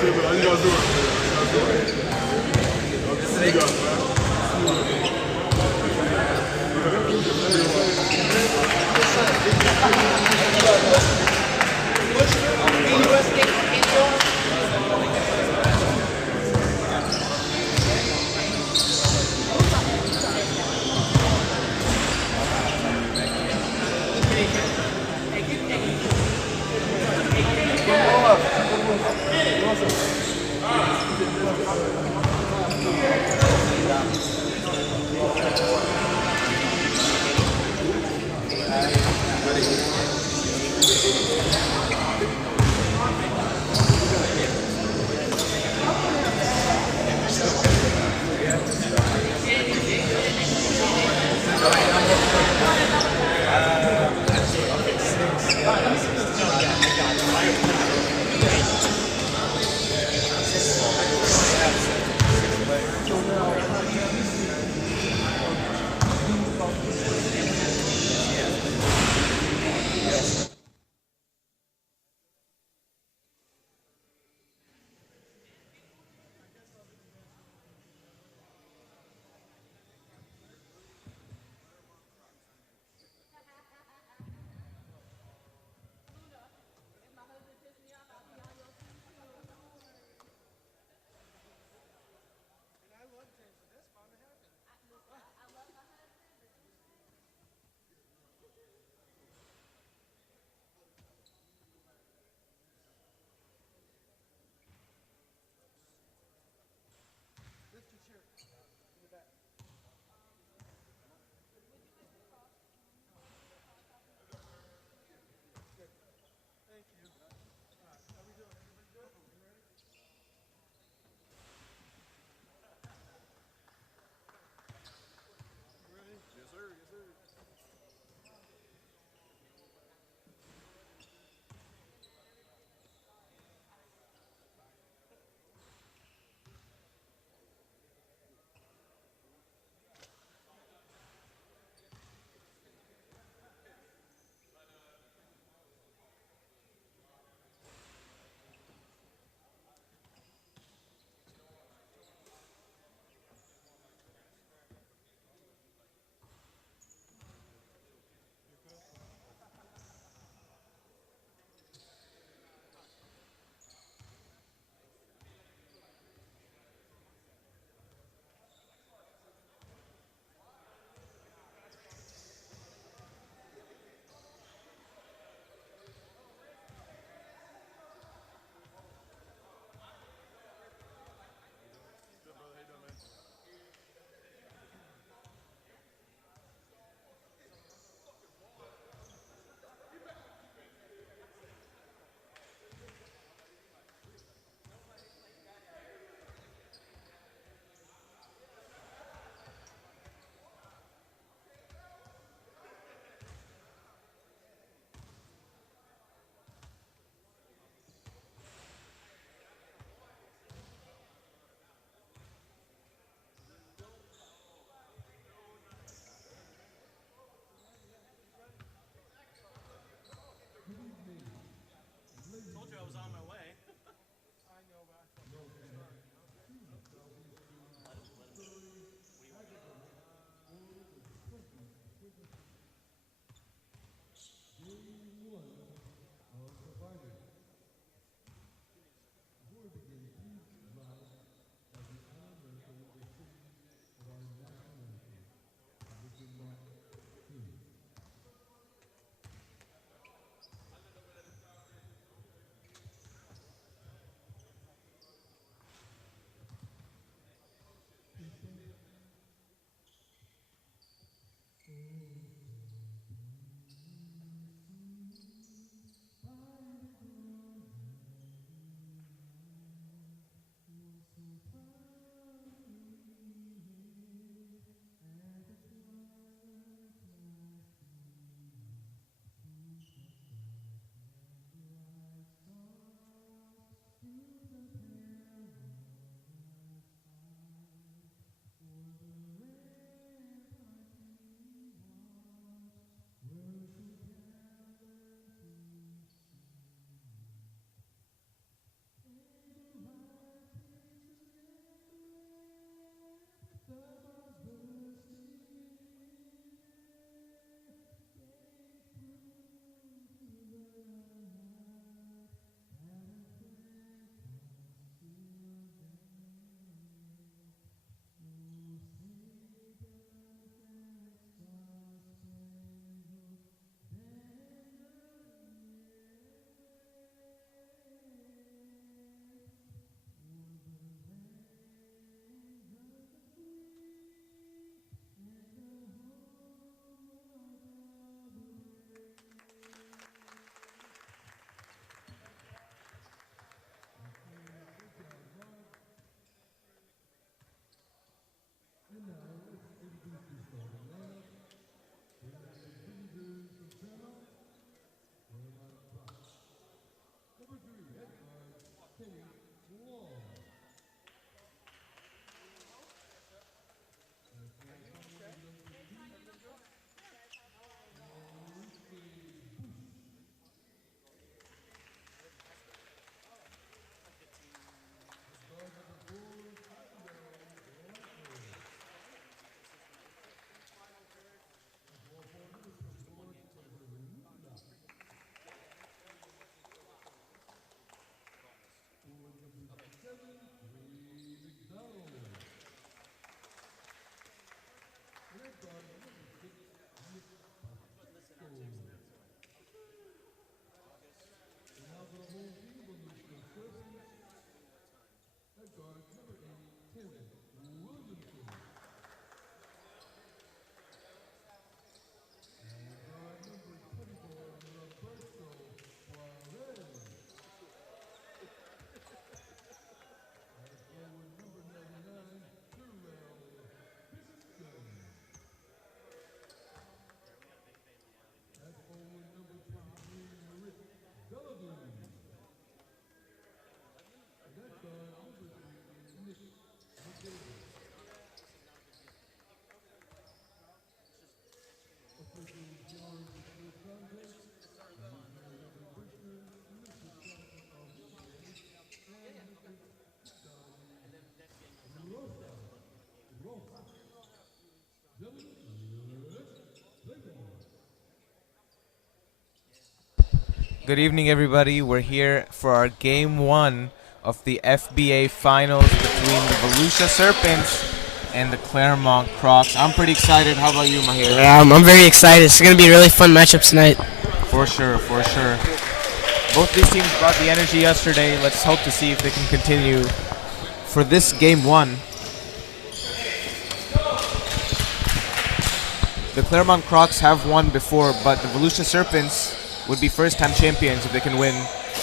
say, but I just gotta do it. See you guys, man. Good evening, everybody. We're here for our Game 1 of the FBA Finals between the Volusia Serpents and the Clermont Crocs. I'm pretty excited. How about you, Mahir? Yeah, I'm very excited. It's going to be a really fun matchup tonight. For sure, for sure. Both these teams brought the energy yesterday. Let's hope to see if they can continue for this Game 1. The Clermont Crocs have won before, but the Volusia Serpents would be first-time champions if they can win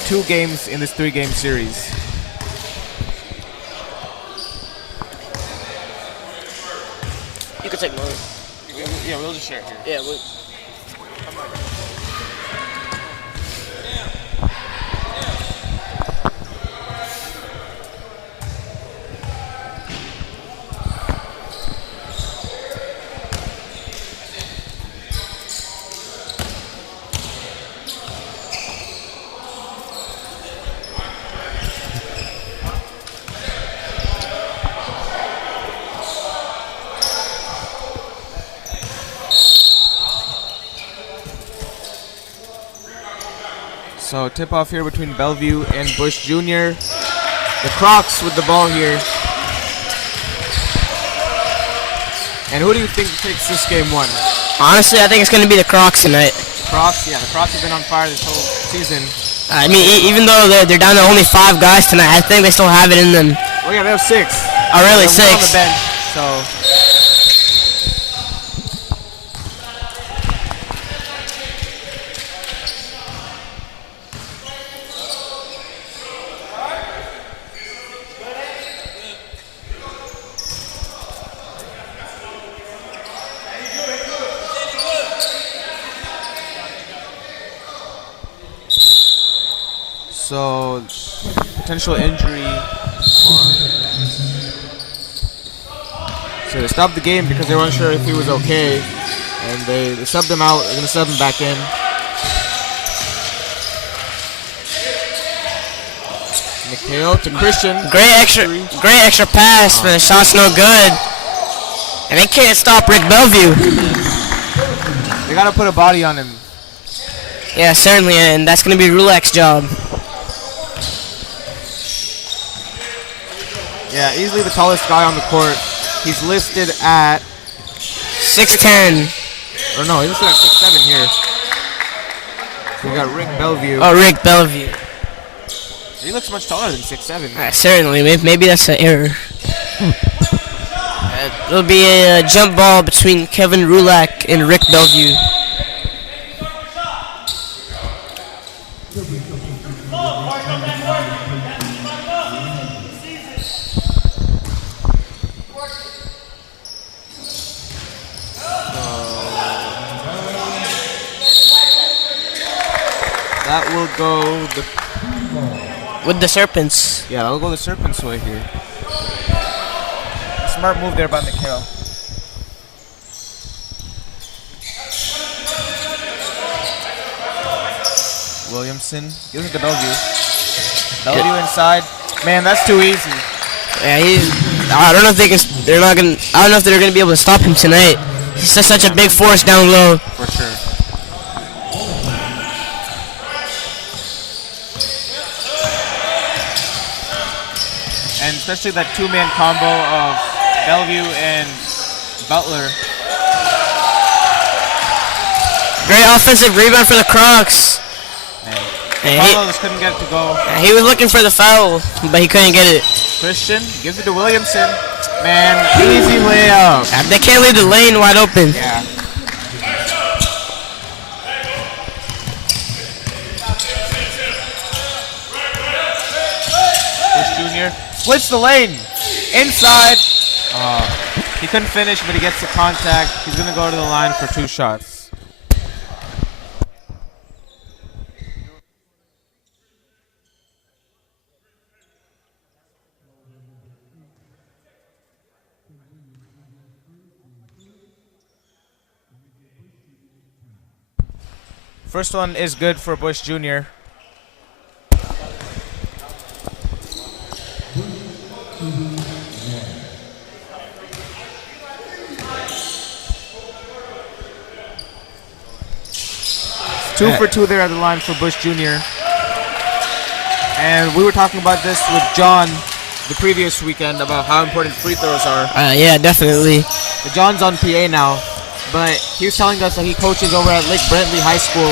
2 games in this 3-game series. You can take mine. Yeah, we'll just share it here. Yeah, So tip-off here between Bellevue and Bush Jr. The Crocs with the ball here. And who do you think takes this Game 1? honestly, I think it's going to be the Crocs tonight. Crocs? Yeah, the Crocs have been on fire this whole season. I mean, even though they're down to only 5 guys tonight, I think they still have it in them. Oh yeah, they have 6. Oh, really? They have 1 on 6? the bench, so... So, potential injury. So they stopped the game because they weren't sure if he was okay, and they subbed him out. They're gonna sub him back in. Mikhail to Christian. Great extra pass, but the shot's no good. And they can't stop Rick Bellevue. They gotta put a body on him. Yeah, certainly, and that's going to be Rulak's job. Yeah, easily the tallest guy on the court. He's listed at 6'10". Or no, he's listed at 6'7" here. So we got Rick Bellevue. Oh, Rick Bellevue. He looks much taller than 6'7". Certainly, maybe that's an error. It'll be a jump ball between Kevin Rulak and Rick Bellevue. That will go with the Serpents. Yeah, that'll go the Serpents' way here. Smart move there by Mikhail. Williamson gives it to Bellevue. Bellevue inside. Man, that's too easy. Yeah, I don't know if they can. They're not gonna. I don't know if they're gonna be able to stop him tonight. He's such a big force down low. For sure. and especially that two-man combo of Bellevue and Butler. Great offensive rebound for the Crocs. And Carlos couldn't get it to go. he was looking for the foul, but he couldn't get it. Christian gives it to Williamson. Man, easy layup. They can't leave the lane wide open. Yeah. Bush Jr. splits the lane. Inside. He couldn't finish, but he gets the contact. He's going to go to the line for 2 shots. First one is good for Bush Jr. Two for 2 there at the line for Bush Jr. And we were talking about this with John the previous weekend about how important free throws are. Yeah, definitely. John's on PA now, but he was telling us that he coaches over at Lake Brentley High School,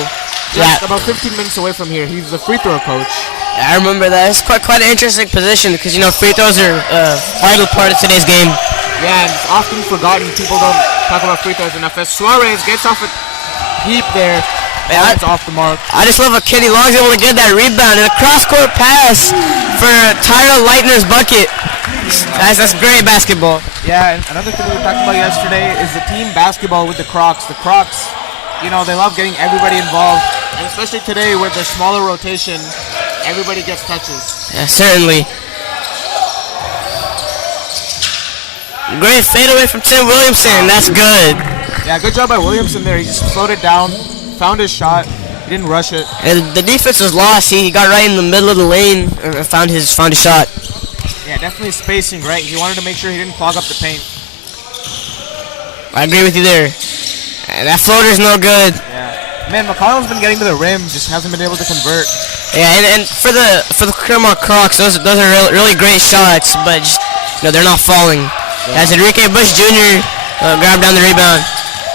just about 15 minutes away from here. He's a free throw coach. Yeah, I remember that. It's quite an interesting position because, you know, free throws are a vital part of today's game. Yeah, and it's often forgotten. People don't talk about free throws enough. As Suarez gets off a heap there, it's off the mark. I just love how Kenny Long's able to get that rebound and a cross-court pass for Tyler Leitner's bucket. That's great basketball. Yeah, and another thing we were talking about yesterday is the team basketball with the Crocs. The Crocs, you know, they love getting everybody involved, and especially today with the smaller rotation, everybody gets touches. Yeah, certainly. Great fadeaway from Tim Williamson. That's good. Yeah, good job by Williamson there. He just slowed it down, found his shot. He didn't rush it. And the defense was lost. He got right in the middle of the lane and found his shot. Yeah, definitely spacing right. He wanted to make sure he didn't clog up the paint. I agree with you there. That floater's no good. Yeah. Man, McConnell's been getting to the rim, just hasn't been able to convert. Yeah, and for the Clermont Crocs, those are really great shots, but just, you know, they're not falling. Yeah. As Enrique Bush Jr. Grabbed down the rebound.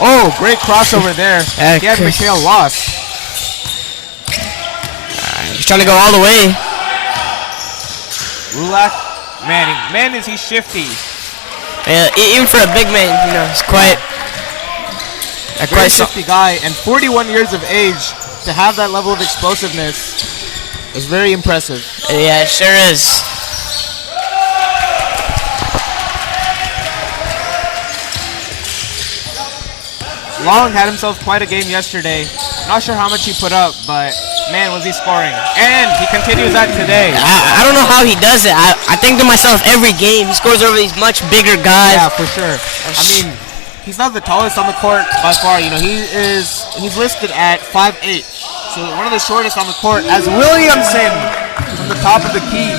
Oh, great crossover there. He had Mikhail lost. He's trying to go all the way. Rulak, man, is he shifty. Yeah, even for a big man, you know, he's quite a great shifty guy, and 41 years of age to have that level of explosiveness is very impressive. Yeah, it sure is. Long had himself quite a game yesterday. Not sure how much he put up, but man, was he scoring. And he continues that today. I don't know how he does it. I think to myself every game he scores over these much bigger guys. Yeah, for sure. I mean, he's not the tallest on the court by far. You know, he's listed at 5'8". So one of the shortest on the court as Williamson from the top of the key.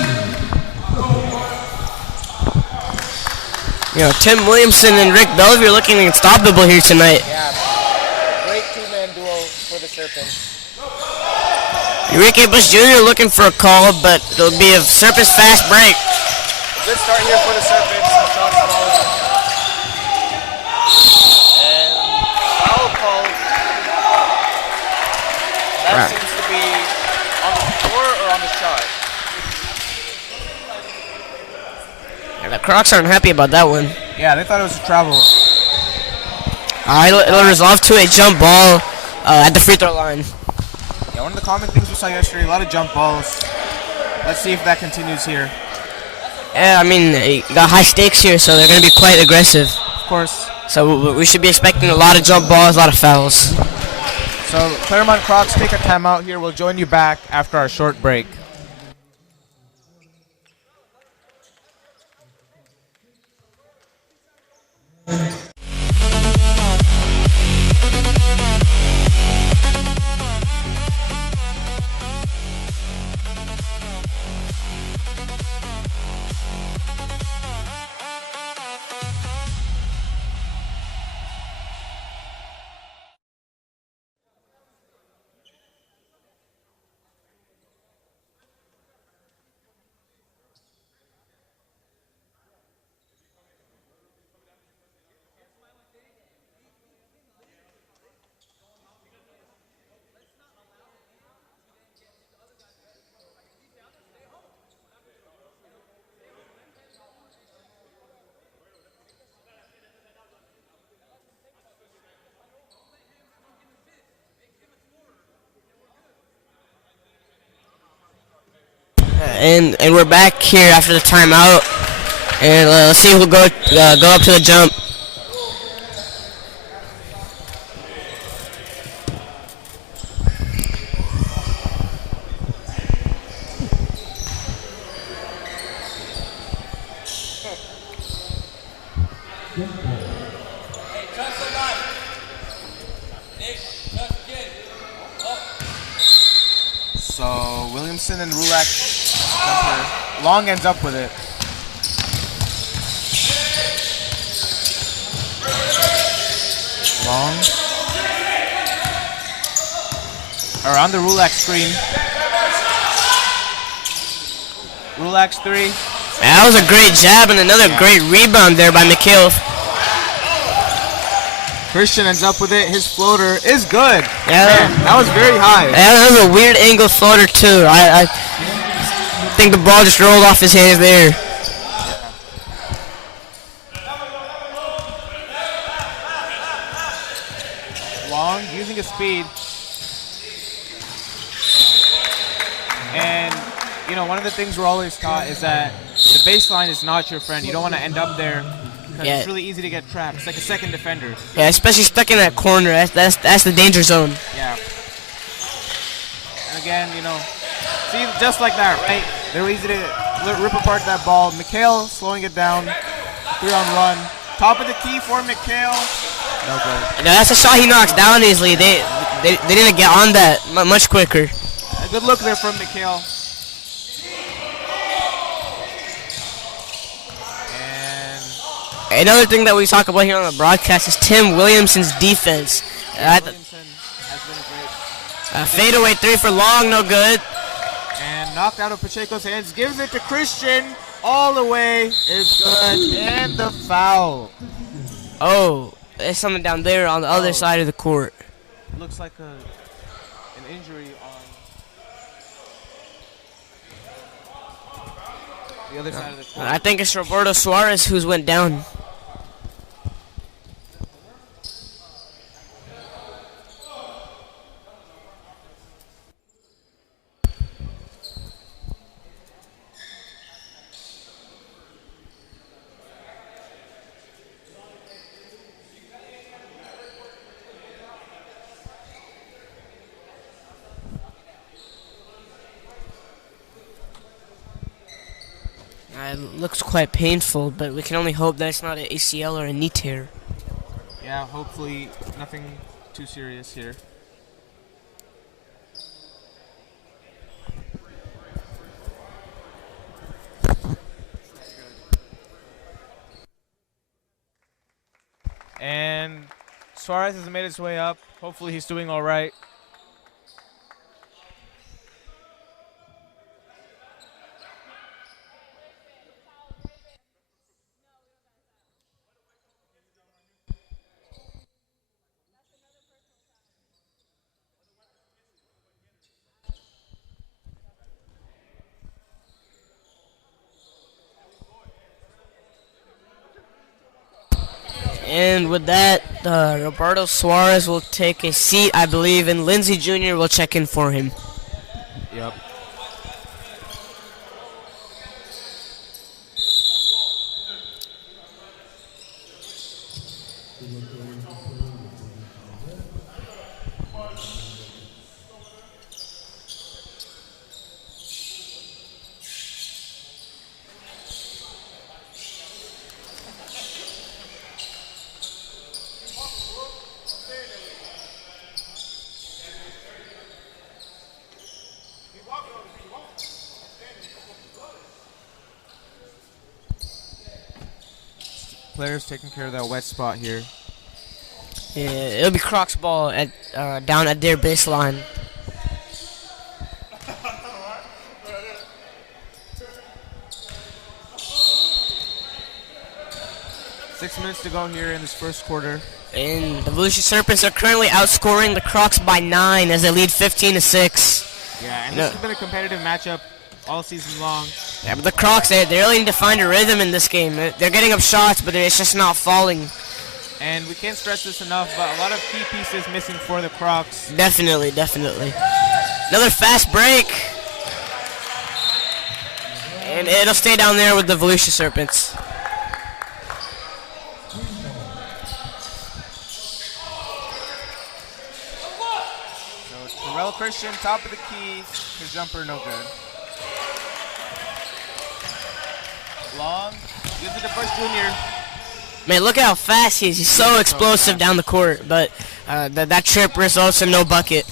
You know, Tim Williamson and Rick Bellevue are looking unstoppable here tonight. Yeah, great two-man duo for the Serpents. Enrique Bush Jr. looking for a call, but it'll be a Serpents fast break. Good start here for the Serpents. The shots following. And foul call. That seems to be on the floor or on the shot. And the Crocs aren't happy about that one. Yeah, they thought it was a travel. It'll resolve to a jump ball at the free throw line. Yeah, one of the common things we saw yesterday, a lot of jump balls. Let's see if that continues here. Yeah, I mean, you got high stakes here, so they're going to be quite aggressive. Of course. So we should be expecting a lot of jump balls, a lot of fouls. So Clermont Crocs take a timeout here. We'll join you back after our short break. And we're back here after the timeout. And let's see who'll go up to the jump. So Williamson and Rulak jumper. Long ends up with it. Long. Around the Rulak screen. Rulak's three. That was a great jab and another great rebound there by Mikhail. Christian ends up with it. His floater is good. Yeah, man, that was very high. That was a weird angle floater too. I think the ball just rolled off his hands there. Long using his speed. And you know, one of the things we're always taught is that the baseline is not your friend. You don't want to end up there. Yeah. It's really easy to get trapped. It's like a second defender. Yeah, especially stuck in that corner. That's the danger zone. Yeah. And again, you know, see, just like that, right? They're easy to rip apart that ball. Mikhail slowing it down. 3-on-1. Top of the key for Mikhail. No good. Now that's a shot he knocks down easily. They didn't get on that much quicker. A good look there from Mikhail. Another thing that we talk about here on the broadcast is Tim Williamson's defense. Williamson has been a great fadeaway three for Long, no good. and knocked out of Pacheco's hands. Gives it to Christian. All the way is good. And the foul. Oh, there's something down there on the other side of the court. Looks like an injury on the other side of the court. I think it's Roberto Suarez who's went down. It looks quite painful, but we can only hope that it's not an ACL or a knee tear. Yeah, hopefully nothing too serious here. And Suarez has made his way up. Hopefully he's doing all right. And with that, Roberto Suarez will take a seat, I believe, and Lindsey Jr. will check in for him. Yep. Players taking care of that wet spot here. Yeah, it'll be Crocs ball at down at their baseline. Six minutes to go here in this first quarter. And the Volusia Serpents are currently outscoring the Crocs by 9 as they lead 15-6. Yeah, and this has been a competitive matchup all season long. Yeah, but the Crocs, they really need to find a rhythm in this game. They're getting up shots, but it's just not falling. And we can't stress this enough, but a lot of key pieces missing for the Crocs. Definitely, definitely. Another fast break. And it'll stay down there with the Volusia Serpents. So Terrell Christian, top of the key. His jumper no good. Long. Gives it to Bush Jr. Man, look at how fast he is. He's so explosive down the court. But that trip results in no bucket.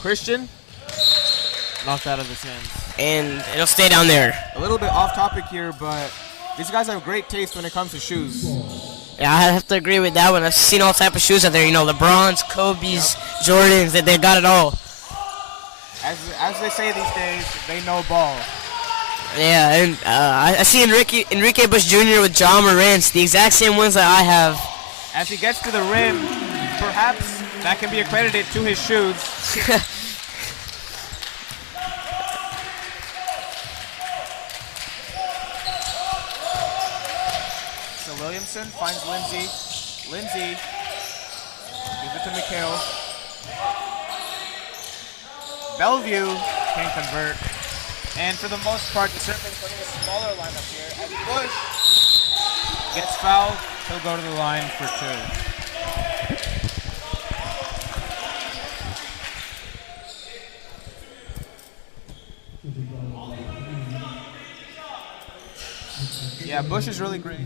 Christian. Knocked out of his hands. And it'll stay down there. A little bit off topic here, but these guys have great taste when it comes to shoes. Yeah, I have to agree with that one. I've seen all type of shoes out there. You know, LeBrons, Kobe's, Jordans. They got it all. As they say these days, they know ball. Yeah, and I see Enrique Bush Jr. with Ja Morant's, the exact same ones that I have. As he gets to the rim, perhaps that can be accredited to his shoes. So Williamson finds Lindsay. Lindsay gives it to Mikhail. Bellevue can convert. And for the most part, the Serpents playing a smaller lineup here. As Bush gets fouled, he'll go to the line for two. Yeah, Bush is really great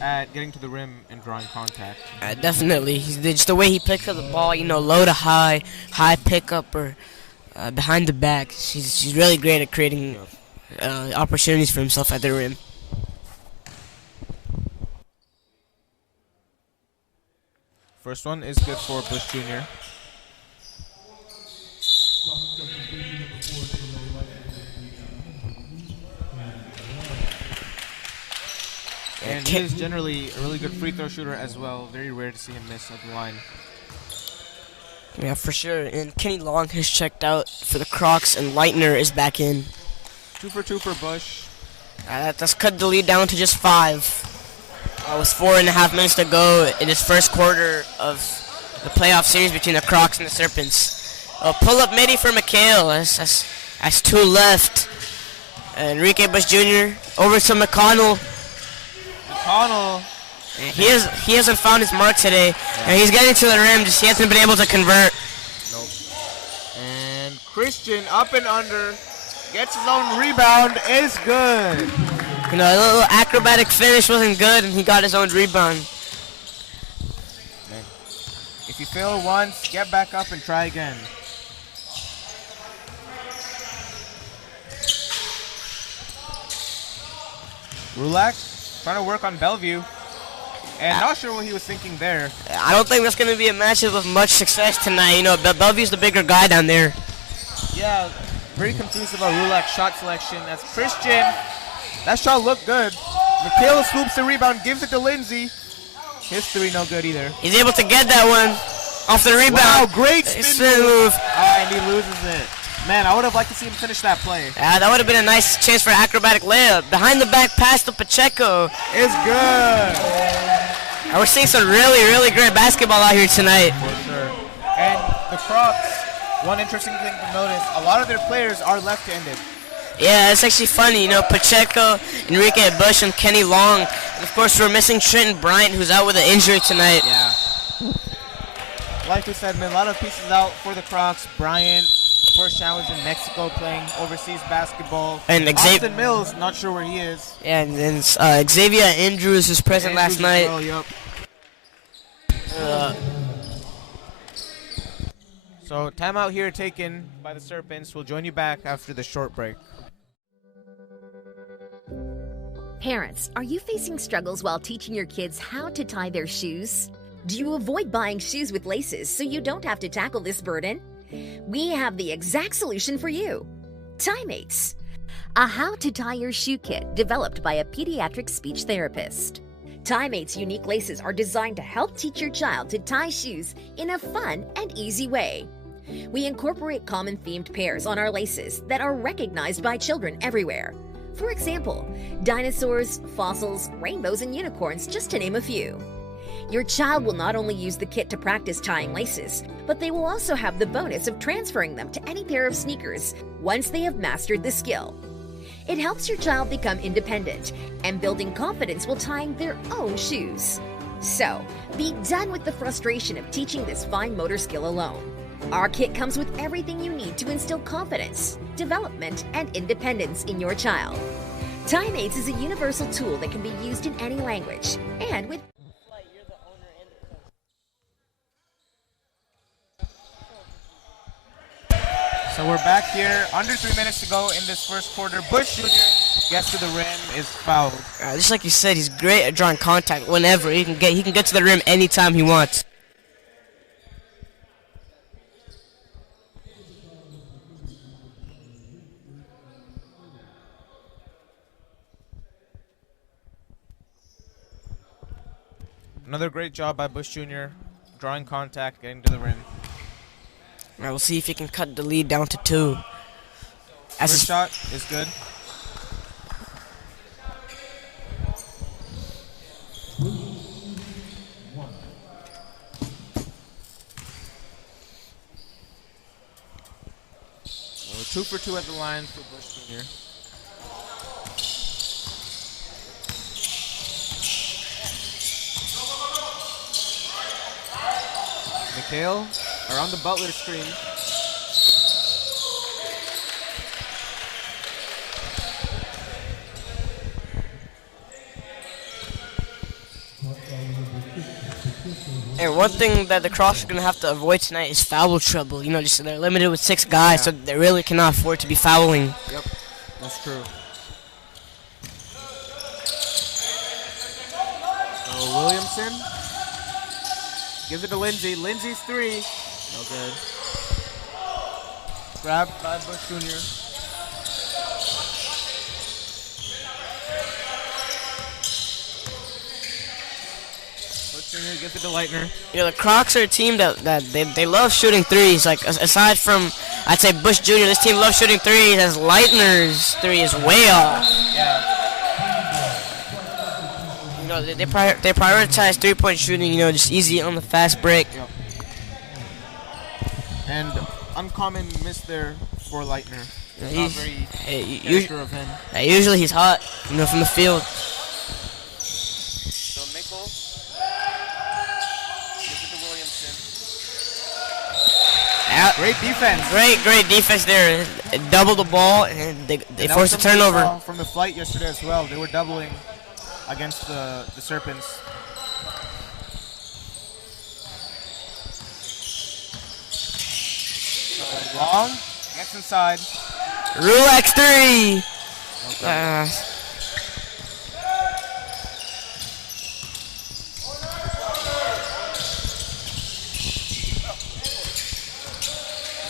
at getting to the rim and drawing contact. Definitely. Just the way he picks up the ball, you know, low to high pickup or behind the back. She's really great at creating opportunities for himself at the rim. First one is good for Bush Jr. And he is generally a really good free throw shooter as well. Very rare to see him miss at the line. Yeah, for sure. And Kenny Long has checked out for the Crocs, and Leitner is back in. 2 for 2 for Bush. That's cut the lead down to just 5. With 4.5 minutes to go in this first quarter of the playoff series between the Crocs and the Serpents. Pull up midi for Mikhail. That's 2 left. Enrique Bush Jr. over to McConnell. McConnell. He hasn't found his mark today. And he's getting to the rim, just he hasn't been able to convert. Nope. And Christian up and under. Gets his own rebound. Is good. You know, a little acrobatic finish wasn't good, and he got his own rebound. Man. If you fail once, get back up and try again. Rulak trying to work on Bellevue. And not sure what he was thinking there. I don't think that's going to be a matchup with much success tonight. You know, Bellevue's the bigger guy down there. Yeah, very confused about Rulak's shot selection. That's Christian. That shot looked good. Mikhail swoops the rebound, gives it to Lindsay. His 3 no good either. He's able to get that one off the rebound. Wow, great spin move. move. And he loses it. Man, I would have liked to see him finish that play. Yeah, that would have been a nice chance for an acrobatic layup. Behind the back pass to Pacheco. It's good. And we're seeing some really, really great basketball out here tonight. For sure. And the Crocs, one interesting thing to notice, a lot of their players are left-handed. Yeah, it's actually funny. You know, Pacheco, Enrique Bush, and Kenny Long. And of course, we're missing Trenton Bryant, who's out with an injury tonight. Yeah. Like we said, man, a lot of pieces out for the Crocs. Bryant, of course, challenged in Mexico playing overseas basketball. And Austin Mills, not sure where he is. Yeah, and then Xavier Andrews was present last night. Well, yep. So timeout here taken by the Serpents. We'll join you back after the short break. Parents, are you facing struggles while teaching your kids how to tie their shoes? Do you avoid buying shoes with laces so you don't have to tackle this burden? We have the exact solution for you. TieMates, a how to tie your shoe kit developed by a pediatric speech therapist. TieMates' unique laces are designed to help teach your child to tie shoes in a fun and easy way. We incorporate common themed pairs on our laces that are recognized by children everywhere. For example, dinosaurs, fossils, rainbows, and unicorns, just to name a few. Your child will not only use the kit to practice tying laces, but they will also have the bonus of transferring them to any pair of sneakers once they have mastered the skill. It helps your child become independent and building confidence while tying their own shoes. So, be done with the frustration of teaching this fine motor skill alone. Our kit comes with everything you need to instill confidence, development, and independence in your child. TieMates is a universal tool that can be used in any language, and with So we're back here, under 3 minutes to go in this first quarter. Bush Jr. gets to the rim, is fouled. Just like you said, he's great at drawing contact whenever. He can get to the rim anytime he wants. Another great job by Bush Jr. drawing contact, getting to the rim. All right, we'll see if he can cut the lead down to 2. First shot is good. So 2 for 2 at the line for Bush Jr. Mikhail around the Butler screen. And one thing that the Crocs are going to have to avoid tonight is foul trouble. You know, just they're limited with 6 guys, so they really cannot afford to be fouling. Yep, that's true. So Williamson gives it to Lindsay. Lindsay's 3. No good. Grabbed by Bush Jr. Bush Jr. gives it to Leitner. You know, the Crocs are a team that they love shooting threes. Like, aside from, I'd say Bush Jr., this team loves shooting threes, as Leitner's 3 is way off. Yeah. You know, they prioritize three-point shooting, you know, just easy on the fast break. Yep. And uncommon miss there for Leitner. Not very character of him. Usually he's hot, you know, from the field. So Mickle gives it to Williamson. Great defense. Great defense there. Double the ball, and they forced a turnover. From the flight yesterday as well. They were doubling against the Serpents. Long, gets inside. Rule X3. Okay.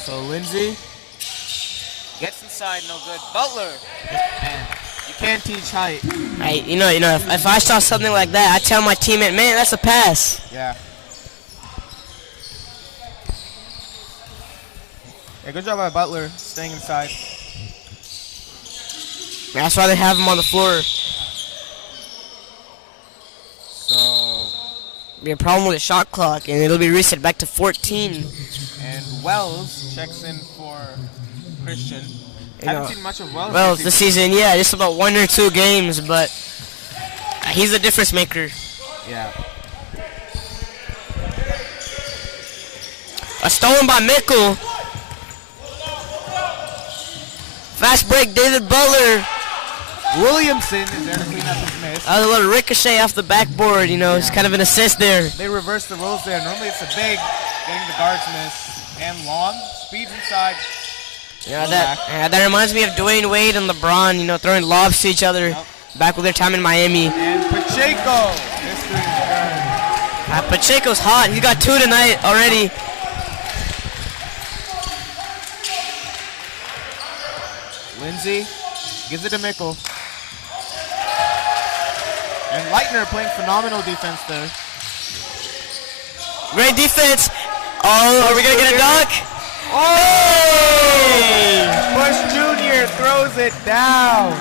So Lindsay gets inside, no good. Butler, man, you can't teach height. You know, if I saw something like that, I tell my teammate, man, that's a pass. Yeah. Yeah, good job by Butler, staying inside. That's why they have him on the floor. So, Be a problem with the shot clock, and it'll be reset back to 14. and Wells checks in for Christian. Haven't seen much of Wells. Well, this season, yeah, just about 1 or 2 games, but he's a difference maker. Yeah. A stolen by Mickle. Fast break, David Butler. Williamson is there to clean up his miss. A little ricochet off the backboard, you know, it's kind of an assist there. They reverse the roles there. Normally it's a big, getting the guards miss. And Long speeds inside. Yeah, that reminds me of Dwayne Wade and LeBron, you know, throwing lobs to each other back with their time in Miami. And Pacheco. This three is good. Pacheco's hot. He got 2 tonight already. Lindsay gives it to Mickle. And Leitner playing phenomenal defense there. Great defense. Oh, are we going to get a dunk? Oh! Bush Jr. throws it down.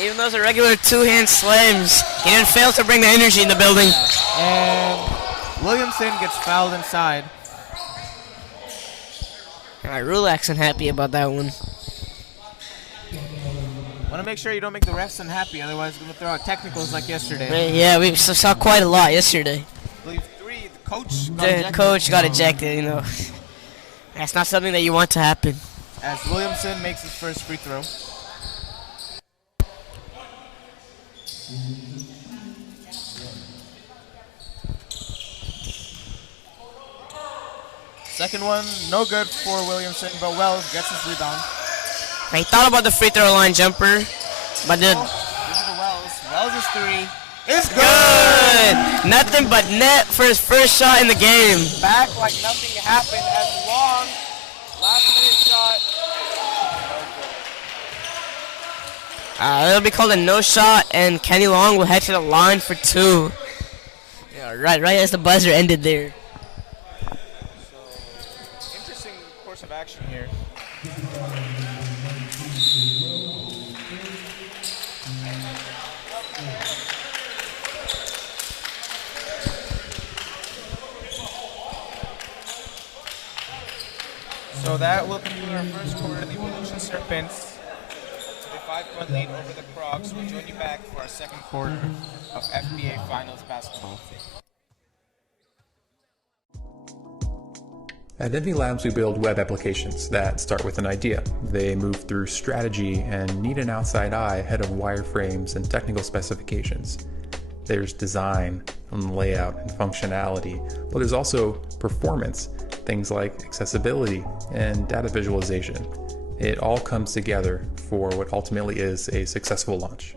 Even those are regular two-hand slams. He didn't fail to bring the energy in the building. And Williamson gets fouled inside. Alright, Rulak's unhappy about that one. Want to make sure you don't make the refs unhappy, otherwise we're going to throw out technicals like yesterday. Yeah, we saw quite a lot yesterday. I believe 3, the coach got The ejected. coach got ejected, you know. That's not something that you want to happen. As Williamson makes his first free throw. Second one, no good for Williamson, but Wells gets his rebound. He thought about the free throw line jumper, but did. This is the Wells. Wells is 3. It's Good! Nothing but net for his first shot in the game. Back like nothing happened as Long. Last minute shot. It'll be called a no shot, and Kenny Long will head to the line for 2. Yeah, right as the buzzer ended there. Interesting course of action here. So that will conclude our first quarter. The Volusia Serpents with a 5-point lead over the Crocs. We'll join you back for our second quarter of FBA Finals basketball. At Envy Labs, we build web applications that start with an idea. They move through strategy and need an outside eye ahead of wireframes and technical specifications. There's design and layout and functionality, but there's also performance, things like accessibility and data visualization. It all comes together for what ultimately is a successful launch.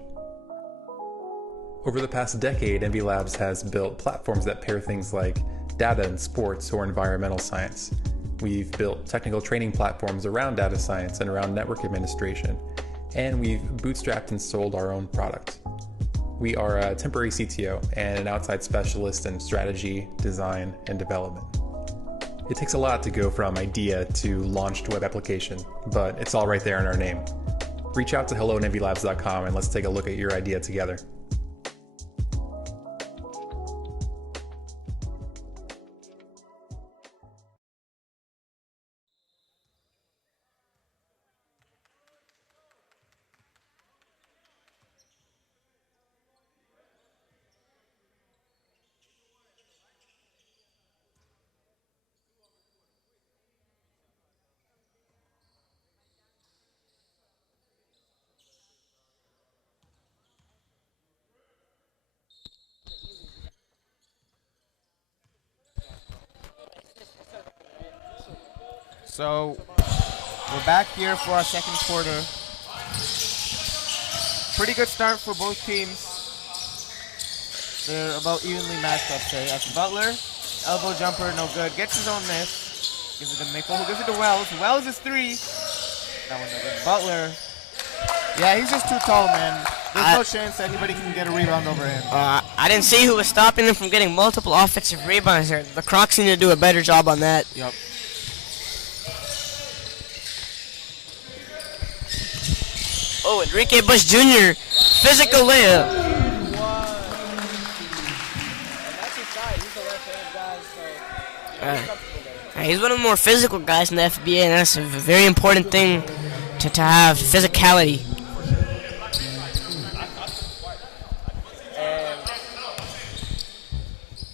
Over the past decade, Envy Labs has built platforms that pair things like data in sports or environmental science. We've built technical training platforms around data science and around network administration, and we've bootstrapped and sold our own product. We are a temporary CTO and an outside specialist in strategy, design, and development. It takes a lot to go from idea to launched web application, but it's all right there in our name. Reach out to hello@envylabs.com and let's take a look at your idea together. So we're back here for our second quarter. Pretty good start for both teams. They're about evenly matched, I'd say. As Butler, elbow jumper, no good. Gets his own miss. Gives it to Mickle, who gives it to Wells. Wells is 3. That one no good. Butler. Yeah, he's just too tall, man. There's no chance anybody can get a rebound over him. I didn't see who was stopping them from getting multiple offensive rebounds here. The Crocs need to do a better job on that. Yep. Oh, Enrique Bush Jr. Physical layup. He's one of the more physical guys in the FBA, and that's a very important thing to have, physicality.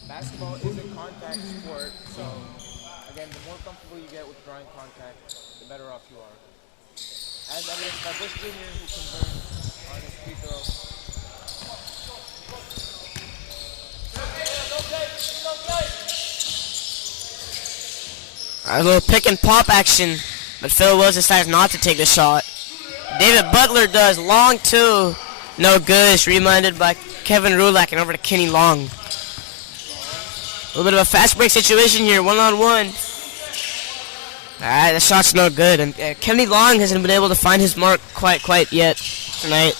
Basketball is a contact sport, so again, the more comfortable you get with drawing contact, the better off you are. As evidenced by Bush Jr., who converts on his free throw. A little pick and pop action, but Phil Wills decides not to take the shot. David Butler does. Long 2. No good. It's reminded by Kevin Rulak and over to Kenny Long. A little bit of a fast break situation here, one-on-one. Alright, the shot's no good. And Kenny Long hasn't been able to find his mark quite yet tonight.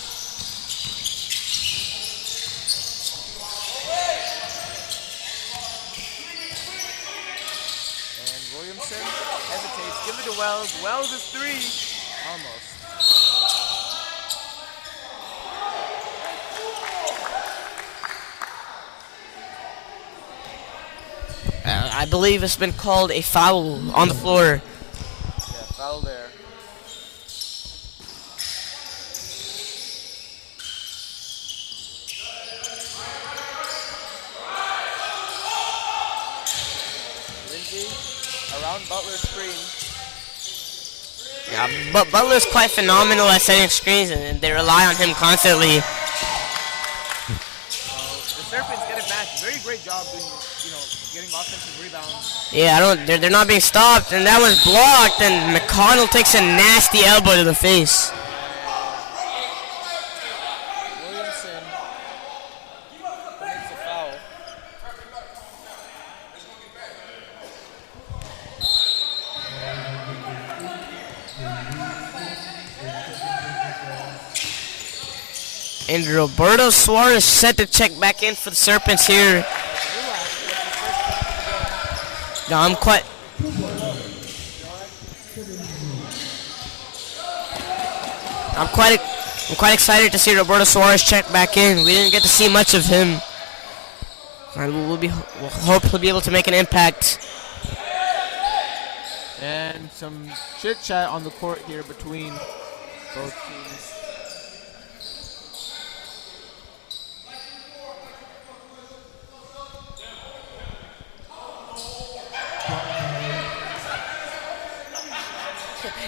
And Williamson hesitates. Give it to Wells. Wells is 3. Almost. I believe it's been called a foul on the floor. Yeah, foul there. Lindsay around Butler's screen. Yeah, but Butler's quite phenomenal at setting screens, and they rely on him constantly. The Serpents get it back. Very great job doing, getting offensive rebounds. Yeah, they're not being stopped, and that was blocked, and McConnell takes a nasty elbow to the face. Williamson commits a foul. And Roberto Suarez set to check back in for the Serpents here. No, I'm quite excited to see Roberto Suarez check back in. We didn't get to see much of him. And we'll hope he'll be able to make an impact. And some chit chat on the court here between both teams.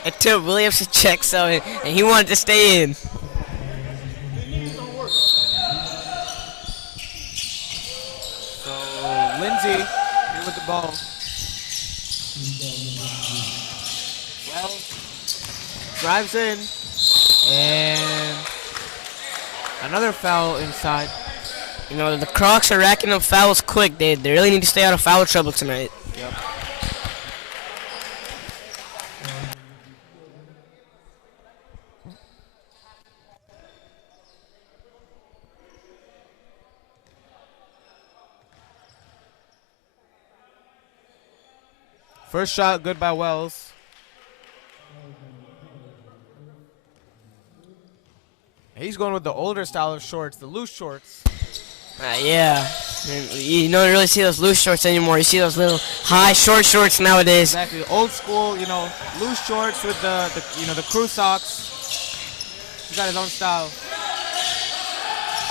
Until Williamson checks out, and he wanted to stay in. So Lindsay here with the ball. Well, drives in, and another foul inside. You know, the Crocs are racking up fouls quick. They really need to stay out of foul trouble tonight. Yep. First shot, good by Wells. He's going with the older style of shorts, the loose shorts. Yeah. You don't really see those loose shorts anymore. You see those little high short shorts nowadays. Exactly, old school, loose shorts with the crew socks. He's got his own style.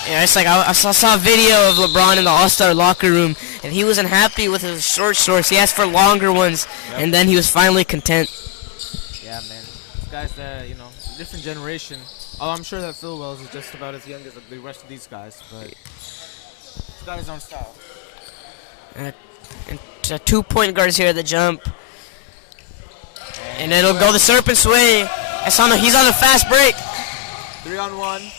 Yeah, it's like I saw a video of LeBron in the All-Star locker room, and he wasn't happy with his short shorts. He asked for longer ones, and then he was finally content. Yeah, man. This guy's different generation. Oh, I'm sure that Phil Wells is just about as young as the rest of these guys, but he's got his own style. And 2 point guards here at the jump. And it'll go the Serpents' way. He's on a fast break. 3-on-1.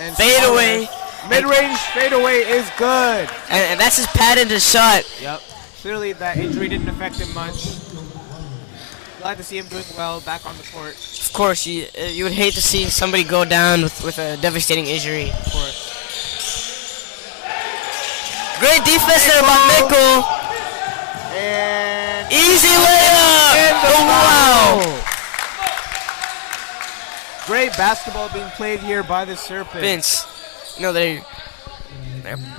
And Fade away. Mid-range fadeaway is good. And that's his patented shot. Yep. Clearly that injury didn't affect him much. Glad to see him doing well back on the court. Of course, you would hate to see somebody go down with a devastating injury. Of course. Great defense there by Mickle. And Easy layup. Oh, wow. Great basketball being played here by the Serpents. They're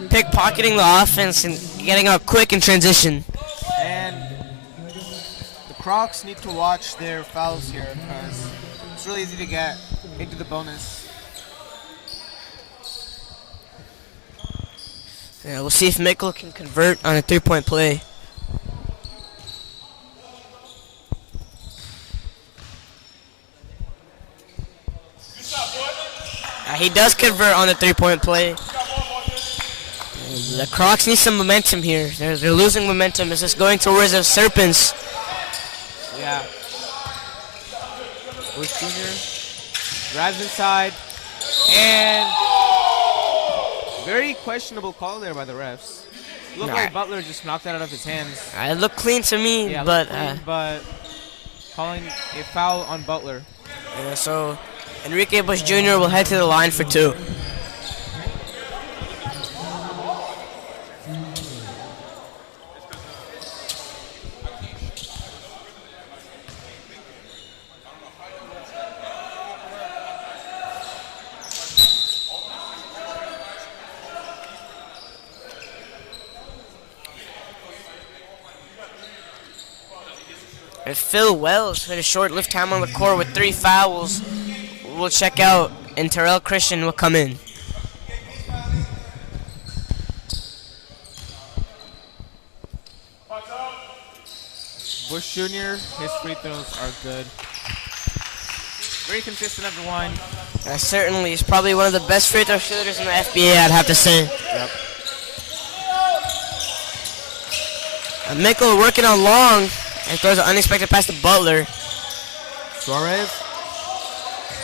pickpocketing the offense and getting out quick in transition. And the Crocs need to watch their fouls here because it's really easy to get into the bonus. Yeah, we'll see if Mickle can convert on a 3-point play. He does convert on the 3-point play. The Crocs need some momentum here. They're losing momentum. It's just going towards the Serpents. Yeah. Bush Jr. drives inside. And very questionable call there by the refs. Looked like Butler just knocked that out of his hands. It looked clean to me, Yeah, but but calling a foul on Butler. yeah, so Enrique Bush Jr. will head to the line for 2. And Phil Wells had a short lift time on the court with 3 fouls. We'll check out, and Terrell Christian will come in. Bush Jr., his free throws are good. Very consistent, everyone. Certainly, he's probably one of the best free throw shooters in the FBA, I'd have to say. Yep. Mikkel working on long and throws an unexpected pass to Butler. Suarez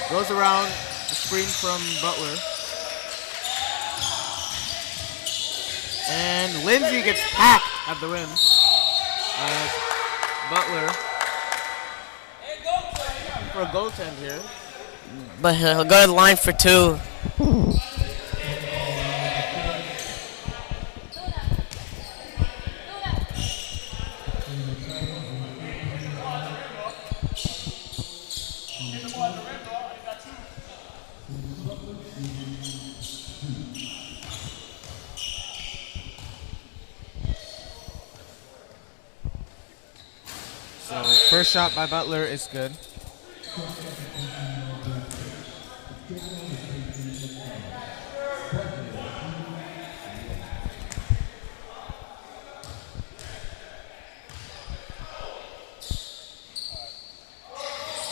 goes around the screen from Butler. And Lindsay gets packed at the rim. Butler for a goaltend here. But he'll go to the line for 2. So first shot by Butler is good.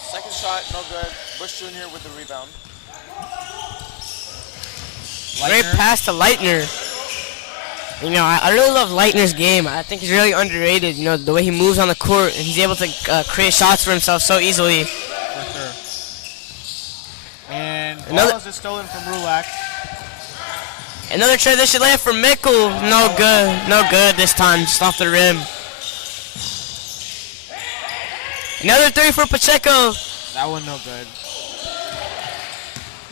Second shot, no good. Bush Jr. with the rebound. Great pass to Leitner. You know, I really love Leitner's game. I think he's really underrated. You know, the way he moves on the court, and he's able to create shots for himself so easily. For sure. And balls is stolen from Rulak. Another transition layup for Mikkel. No good. No good this time. Just off the rim. Another 3 for Pacheco. That one no good.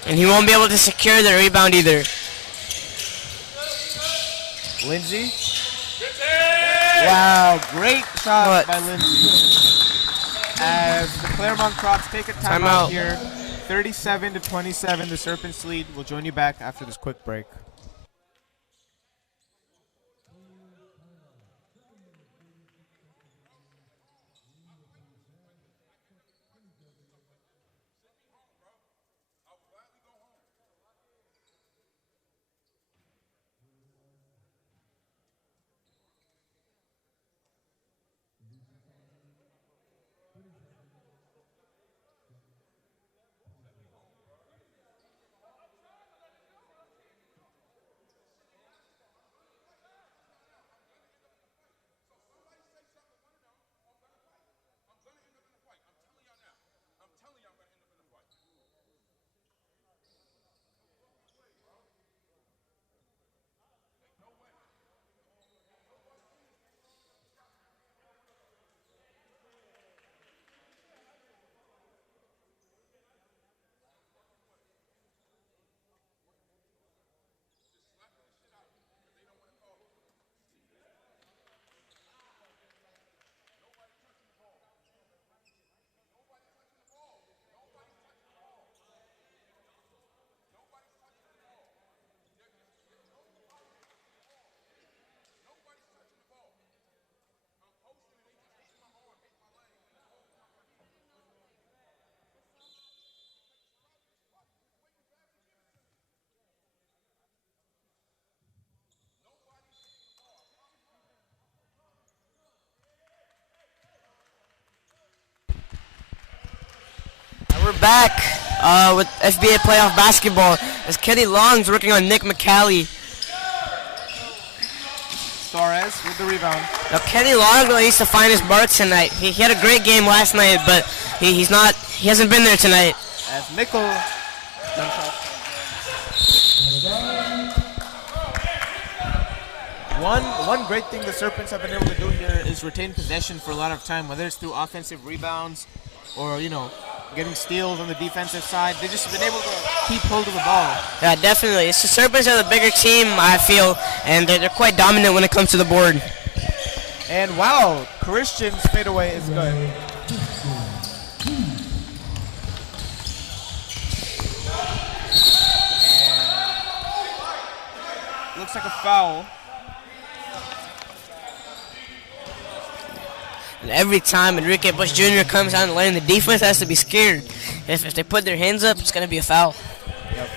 And he won't be able to secure the rebound either. Lindsay. Wow, great shot by Lindsay. As the Clermont Crocs take a timeout here. 37-27, the Serpents lead. We'll join you back after this quick break. We're back with FBA playoff basketball as Kenny Long's working on Nick McCallie. Suarez with the rebound. Now Kenny Long needs to find his mark tonight. He had a great game last night, but he hasn't been there tonight. As Mikkel One great thing the Serpents have been able to do here is retain possession for a lot of time, whether it's through offensive rebounds or, you know, getting steals on the defensive side. They've just been able to keep hold of the ball. Yeah, definitely. It's the Serpents are the bigger team, I feel, and they're quite dominant when it comes to the board. And wow, Christian's fadeaway is good. And looks like a foul. And every time Enrique Bush Jr. comes out in the lane, the defense has to be scared. If they put their hands up, it's going to be a foul. Yep.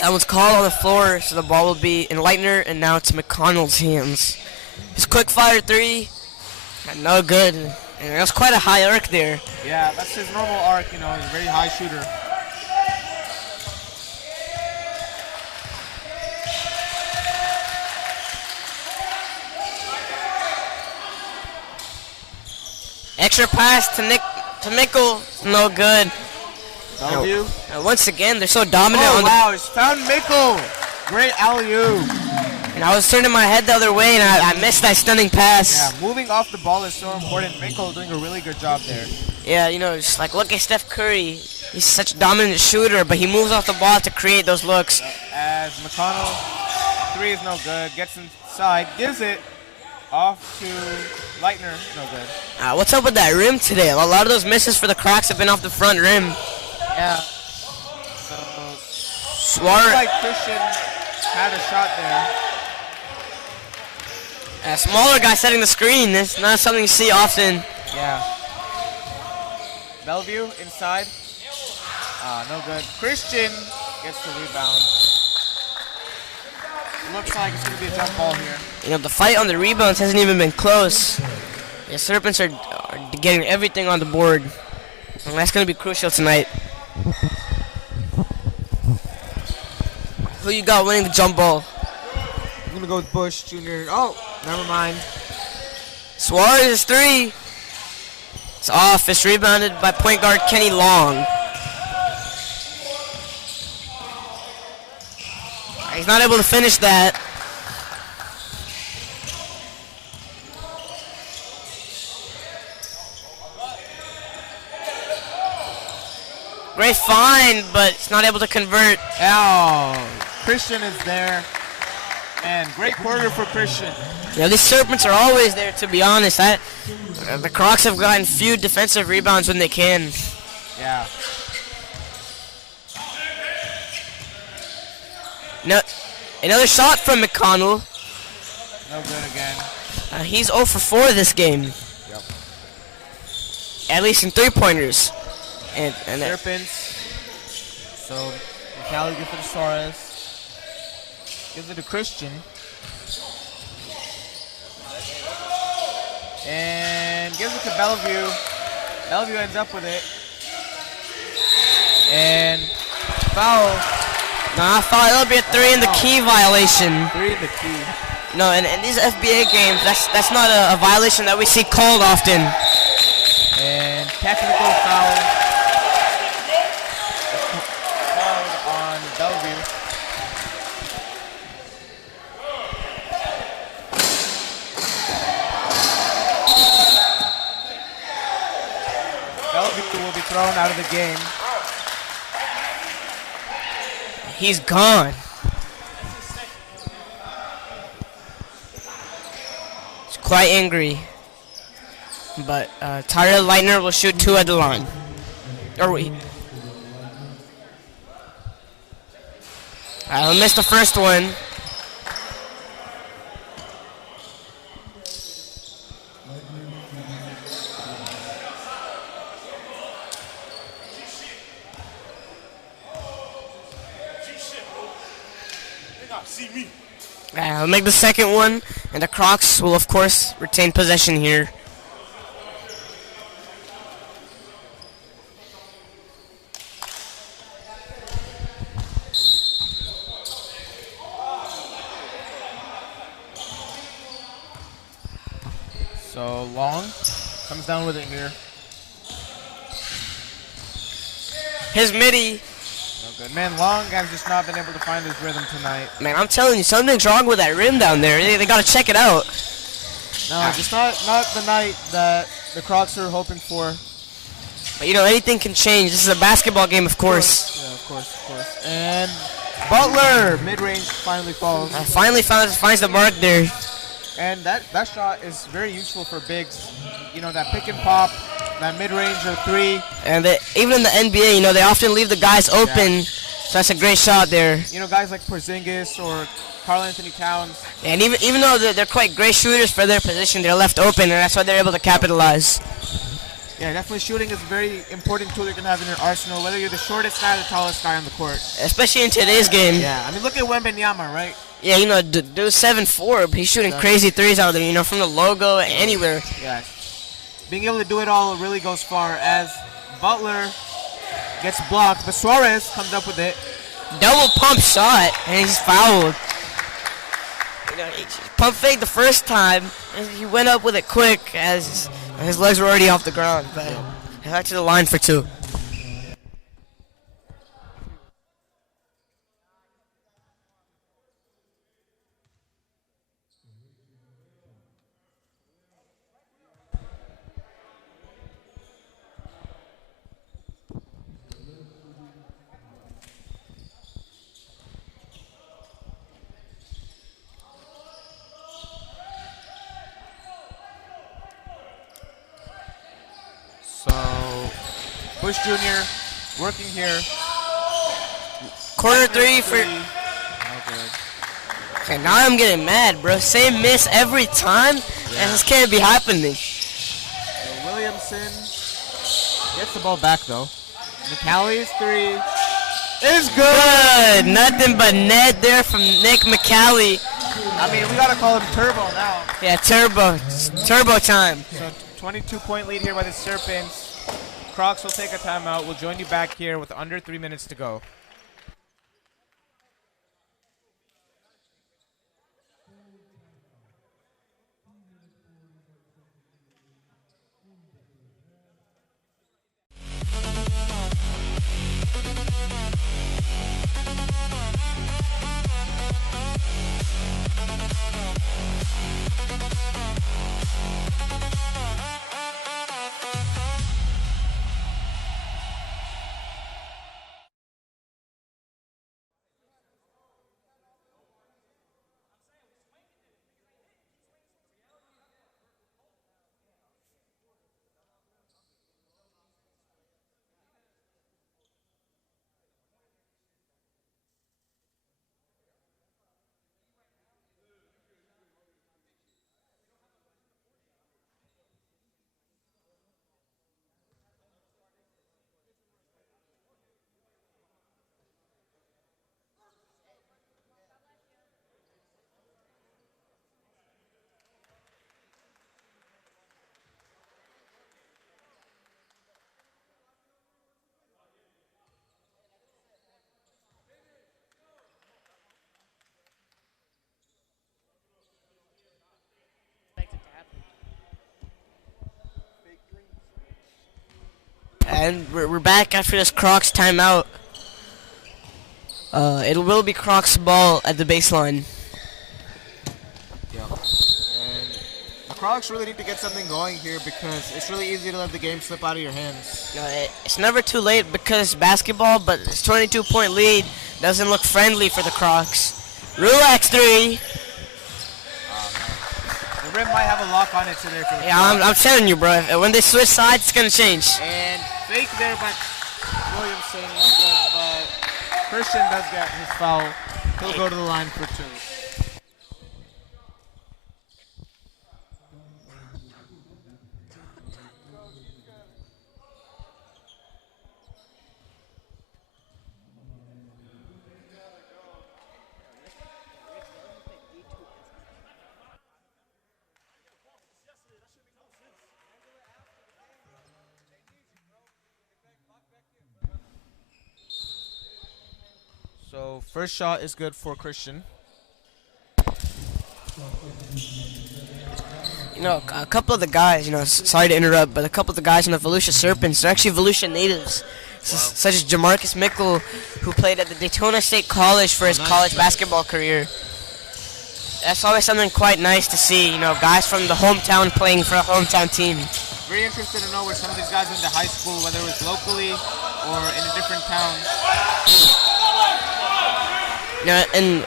That one's called on the floor, so the ball will be in Leitner, and now it's McConnell's hands. His quick fire three, no good. And that was quite a high arc there. Yeah, that's his normal arc, you know, he's a very high shooter. Extra pass to Mickle, no good. Bellevue. And once again, they're so dominant on the. Wow, he's found Mickle. Great alley-oop. And I was turning my head the other way, and I missed that stunning pass. Yeah, moving off the ball is so important. Mickle doing a really good job there. Yeah, you know, just like look at Steph Curry. He's such a dominant shooter, but he moves off the ball to create those looks. As McConnell, three is no good. Gets inside, gives it off to Leitner, no good. What's up with that rim today? A lot of those misses for the Crocs have been off the front rim. Yeah. So, Suarez. like Christian had a shot there. A smaller guy setting the screen. It's not something you see often. Yeah. Bellevue inside. No good. Christian gets the rebound. Looks like it's going to be a jump ball here. You know, the fight on the rebounds hasn't even been close. The Serpents are getting everything on the board. And that's going to be crucial tonight. Who you got winning the jump ball? I'm going to go with Bush Jr. Oh, never mind. Suarez three. It's off. It's rebounded by point guard Kenny Long. He's not able to finish that. Great find, but he's not able to convert. Oh, Christian is there. And great quarter for Christian. Yeah, these Serpents are always there, to be honest. The Crocs have gotten few defensive rebounds when they can. Yeah. No, another shot from McConnell. No good again. He's 0 for 4 this game. Yep. At least in three-pointers. And Serpents. So, Cali gives it to Suarez. Gives it to Christian. And gives it to Bellevue. Bellevue ends up with it. And foul. Nah, foul. It'll be a 3 in the key violation. 3 in the key. No, and in these FBA games, that's not a violation that we see called often. And technical foul. Fouled on Bellevue. Bellevue will be thrown out of the game. He's gone. He's quite angry. But Tyrell Leitner will shoot 2 at the line. I'll miss the first one. I'll make the second one, and the Crocs will, of course, retain possession here. So Long comes down with it here. His midi. No good. Man, Long has just not been able to find his rhythm tonight. Man, I'm telling you, something's wrong with that rim down there. They gotta check it out. No, just not the night that the Crocs are hoping for. But, you know, anything can change. This is a basketball game, of course. Yeah, of course. And Butler, mid-range, finally falls. Finally finds the mark there. And that shot is very useful for bigs. You know, that pick and pop, that mid-range or 3. And even in the NBA, you know, they often leave the guys open. So that's a great shot there. You know, guys like Porzingis or Karl Anthony Towns. And even though they're quite great shooters for their position, they're left open, and that's why they're able to capitalize. Yeah, definitely shooting is a very important tool you can have in your arsenal, whether you're the shortest guy or the tallest guy on the court. Especially in today's game. Yeah, I mean, look at Wembanyama, right? Yeah, you know, dude's 7'4", but he's shooting crazy threes out there, you know, from the logo, anywhere. Yeah. Being able to do it all really goes far as Butler gets blocked, but Suarez comes up with it. Double pump shot, and he's fouled. You know, he pump fake the first time, and he went up with it quick as his legs were already off the ground. But he got to the line for 2. So, Bush Jr. working here. Corner 3 for... No good. Okay, now I'm getting mad, bro. Same miss every time, and this can't be happening. So Williamson gets the ball back, though. McCallie's 3 is good. Nothing but net there from Nick McCallie. I mean, we gotta call him Turbo now. Yeah, turbo. It's turbo time. So 22-point lead here by the Serpents. Crocs will take a timeout. We'll join you back here with under 3 minutes to go. And we're back after this Crocs timeout. It will be Crocs ball at the baseline. Yeah. And the Crocs really need to get something going here because it's really easy to let the game slip out of your hands. It's never too late because it's basketball, but this 22-point lead doesn't look friendly for the Crocs. Relax 3. The rim might have a lock on it today for the Yeah, I'm telling you, bro. When they switch sides, it's gonna change. And fake there by Williamson, but Christian does get his foul. He'll go to the line for 2. So first shot is good for Christian. You know, a couple of the guys, you know, sorry to interrupt, but a couple of the guys in the Volusia Serpents, they're actually Volusia natives. Such as Jamarcus Mickle, who played at the Daytona State College for his college basketball career. That's always something quite nice to see, you know, guys from the hometown playing for a hometown team. Very interested to know where some of these guys went to high school, whether it was locally or in a different town. You know, and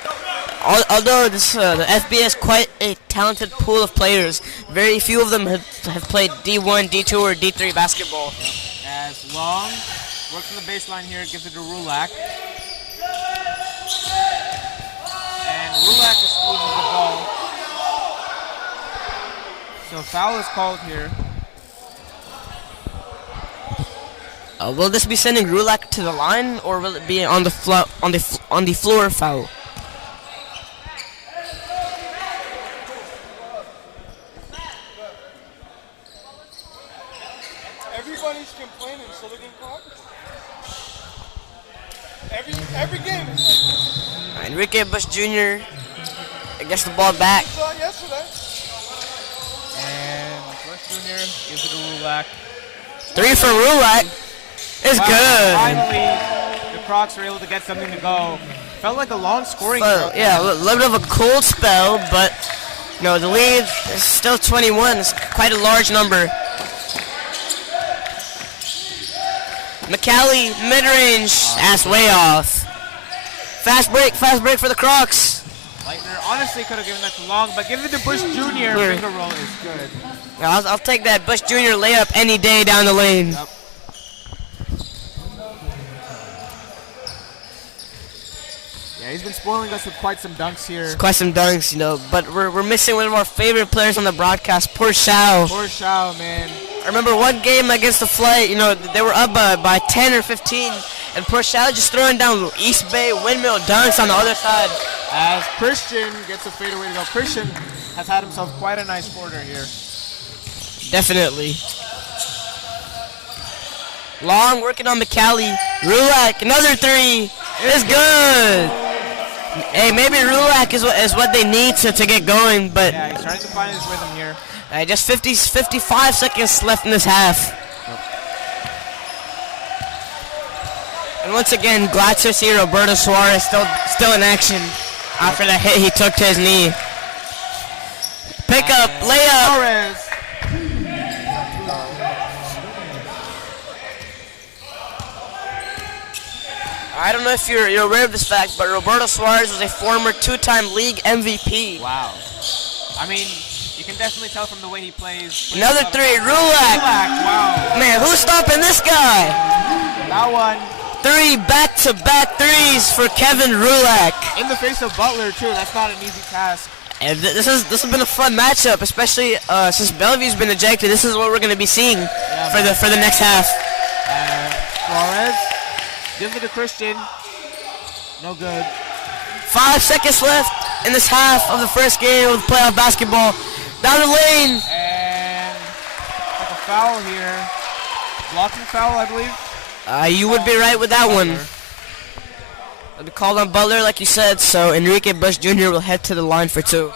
although this the FBA is quite a talented pool of players, very few of them have played D1, D2, or D3 basketball. As Long works on the baseline here, gives it to Rulak. And Rulak exposes the ball. So foul is called here. Will this be sending Rulak to the line, or will it be on the floor foul? Everybody's complaining, so they're getting caught. Every game. Enrique Bush Jr. gets the ball back. We saw it yesterday. And Bush Jr. gives it to Rulak. 3 for Rulak. It's good. Finally, the Crocs were able to get something to go. Felt like a long scoring drill. Yeah, a little bit of a cold spell, but the lead is still 21. It's quite a large number. McCallie, mid-range, that's way off. Fast break for the Crocs. Leitner honestly could have given that too long, but giving it to Bush Jr. finger roll is good. Yeah, I'll take that Bush Jr. layup any day down the lane. Yep. Yeah, he's been spoiling us with quite some dunks here. Quite some dunks, but we're missing one of our favorite players on the broadcast, poor Shao. Poor Shao, man. I remember one game against the Flight, they were up by 10 or 15, and poor Shao just throwing down East Bay windmill dunks on the other side. As Christian gets a fadeaway to go. Christian has had himself quite a nice quarter here. Definitely. Long working on McCallie. Rulak, another 3. It's good. Hey, maybe Rulak is what they need to get going, but yeah, he's trying to find his rhythm here. Just 55 seconds left in this half. And once again, glad to see Roberto Suarez still in action after that hit he took to his knee. Pick up, layup. Suarez. I don't know if you're aware of this fact, but Roberto Suarez was a former 2-time league MVP. Wow. I mean, you can definitely tell from the way he plays. Another 3, Rulak. Wow. Man, who's stopping this guy? That one. 3 back-to-back threes for Kevin Rulak. In the face of Butler, too. That's not an easy task. And this has been a fun matchup, especially since Bellevue's been ejected. This is what we're going to be seeing for the next half. Suarez gives it to Christian. No good. 5 seconds left in this half of the first game of playoff basketball. Down the lane. And like a foul here. Blocking foul, I believe. You would be right with that one. It'll be called on Butler, like you said, so Enrique Bush Jr. will head to the line for 2.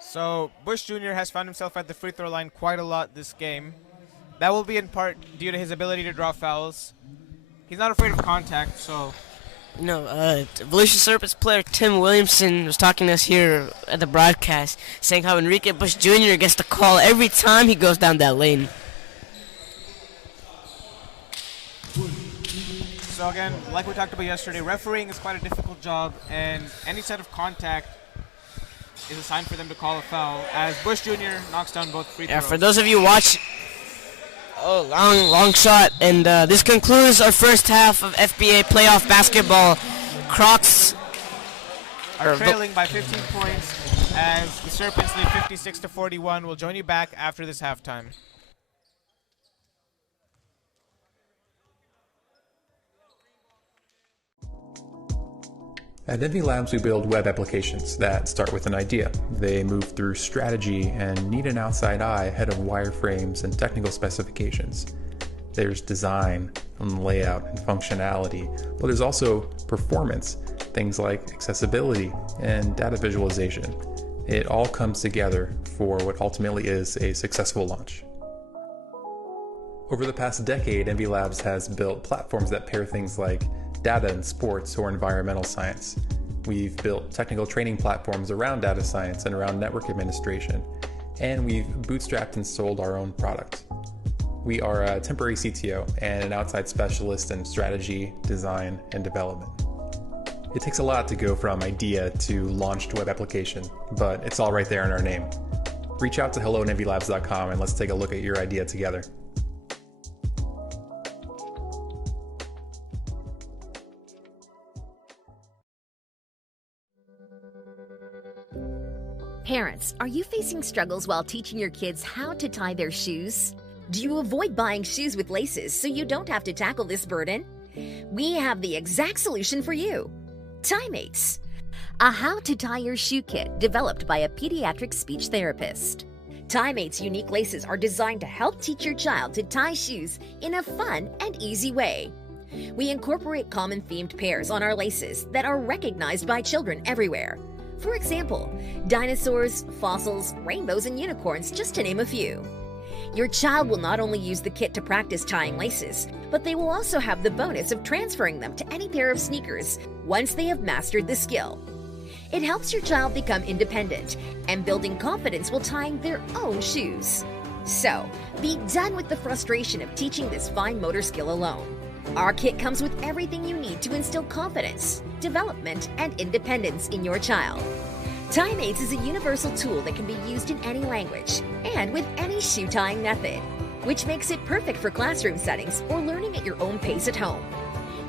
So Bush Jr. has found himself at the free throw line quite a lot this game. That will be in part due to his ability to draw fouls. He's not afraid of contact, so... Volusia Serpents player Tim Williamson was talking to us here at the broadcast, saying how Enrique Bush Jr. gets the call every time he goes down that lane. So again, like we talked about yesterday, refereeing is quite a difficult job, and any set of contact is a sign for them to call a foul, as Bush Jr. knocks down both free throws. Yeah, for those of you watching... Oh, long shot. And this concludes our first half of FBA playoff basketball. Crocs are trailing by 15 points as the Serpents lead 56-41. We'll join you back after this halftime. At Envy Labs, we build web applications that start with an idea. They move through strategy and need an outside eye ahead of wireframes and technical specifications. There's design and layout and functionality, but there's also performance, things like accessibility and data visualization. It all comes together for what ultimately is a successful launch. Over the past decade, Envy Labs has built platforms that pair things like data in sports or environmental science. We've built technical training platforms around data science and around network administration, and we've bootstrapped and sold our own product. We are a temporary CTO and an outside specialist in strategy, design, and development. It takes a lot to go from idea to launched web application, but it's all right there in our name. Reach out to hello@navylabs.com and let's take a look at your idea together. Parents, are you facing struggles while teaching your kids how to tie their shoes? Do you avoid buying shoes with laces so you don't have to tackle this burden? We have the exact solution for you. TieMates, a how to tie your shoe kit developed by a pediatric speech therapist. TieMates unique laces are designed to help teach your child to tie shoes in a fun and easy way. We incorporate common themed pairs on our laces that are recognized by children everywhere. For example, dinosaurs, fossils, rainbows, and unicorns, just to name a few. Your child will not only use the kit to practice tying laces, but they will also have the bonus of transferring them to any pair of sneakers once they have mastered the skill. It helps your child become independent and building confidence while tying their own shoes. So, be done with the frustration of teaching this fine motor skill alone. Our kit comes with everything you need to instill confidence, development, and independence in your child. TieMates is a universal tool that can be used in any language and with any shoe tying method, which makes it perfect for classroom settings or learning at your own pace at home.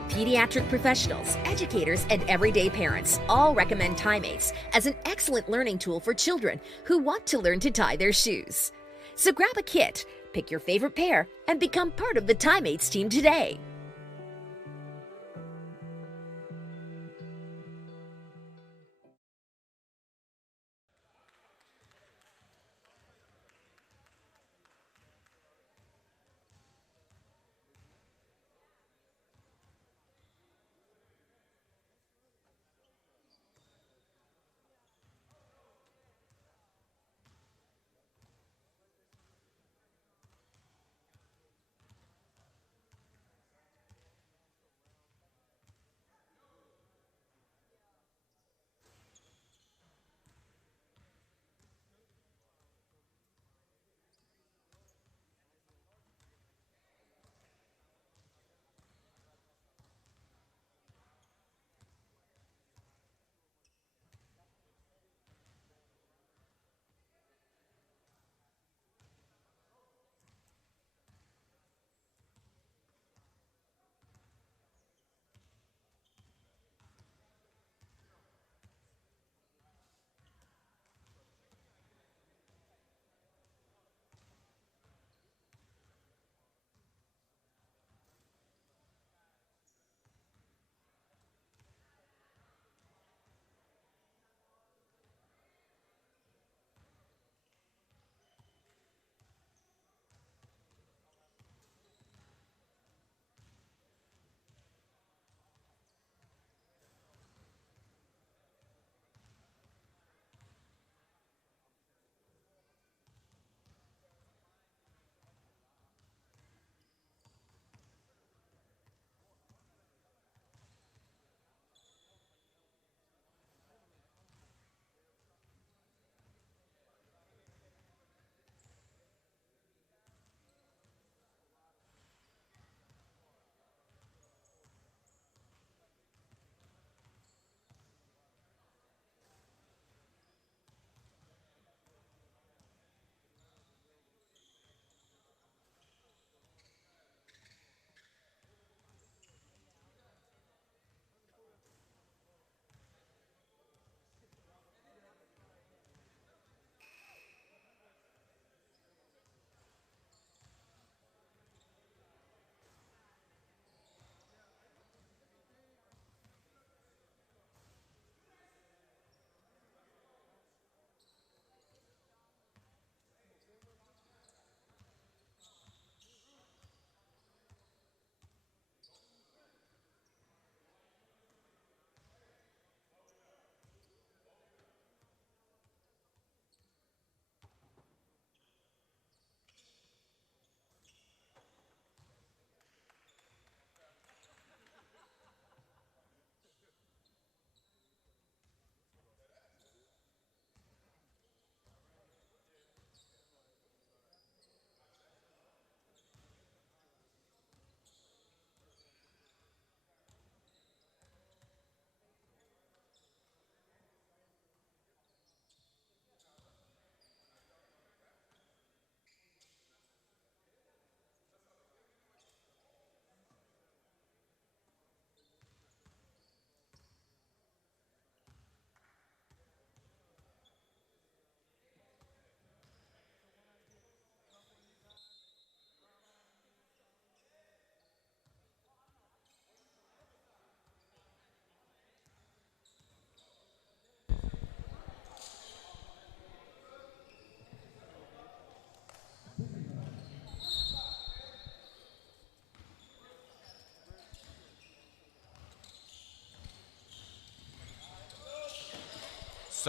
Pediatric professionals, educators, and everyday parents all recommend TieMates as an excellent learning tool for children who want to learn to tie their shoes. So grab a kit, pick your favorite pair, and become part of the TieMates team today.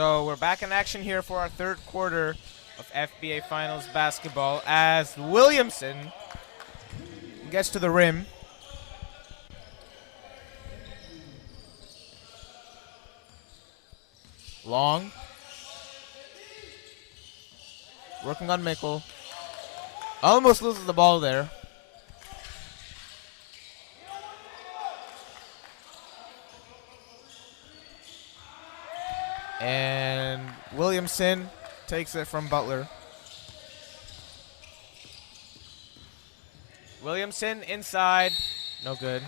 So we're back in action here for our third quarter of FBA Finals basketball as Williamson gets to the rim. Long. Working on Mickle. Almost loses the ball there. And Williamson takes it from Butler. Williamson inside. No good.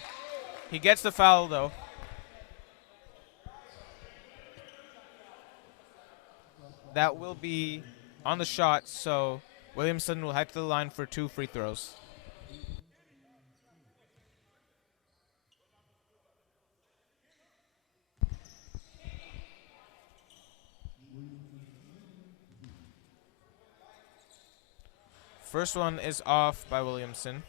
He gets the foul though. That will be on the shot, so Williamson will head to the line for 2 free throws. First one is off by Williamson.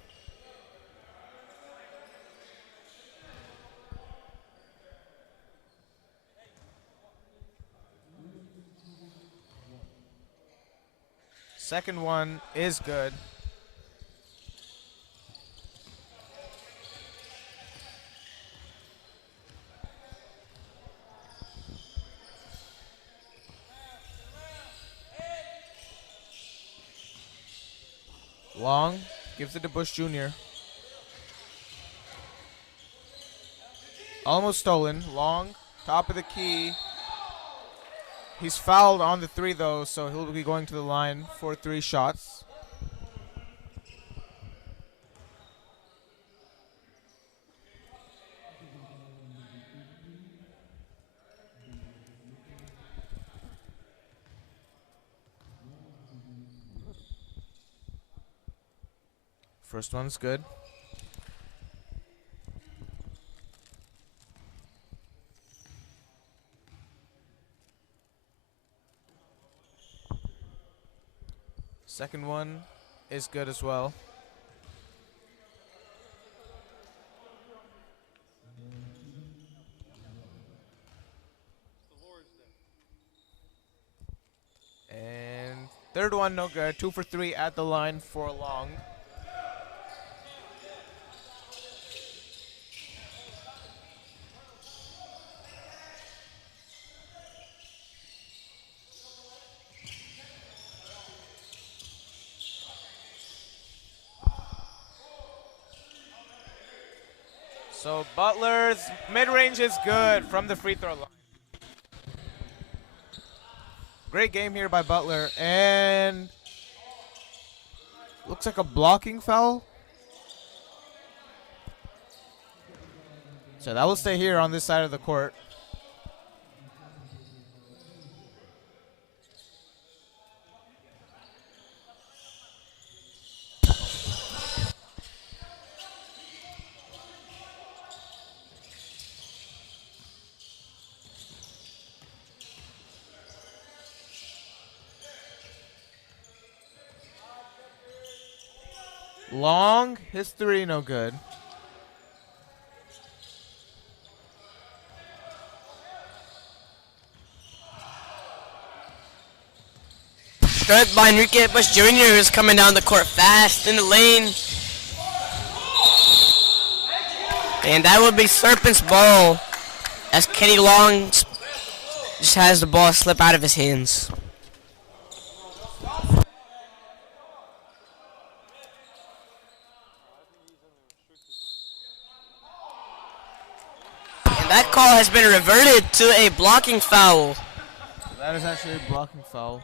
Second one is good. Long gives it to Bush Jr. Almost stolen. Long, top of the key. He's fouled on the 3 though, so he'll be going to the line for 3 shots. First one's good. Second one is good as well. And third one no good. 2 for 3 at the line for Long. So Butler's mid-range is good from the free throw line. Great game here by Butler, and looks like a blocking foul. So that will stay here on this side of the court. Long, his 3, no good. Strike by Enrique Bush Jr. who's coming down the court fast in the lane. And that would be Serpents' ball as Kenny Long just has the ball slip out of his hands. That call has been reverted to a blocking foul. That is actually a blocking foul.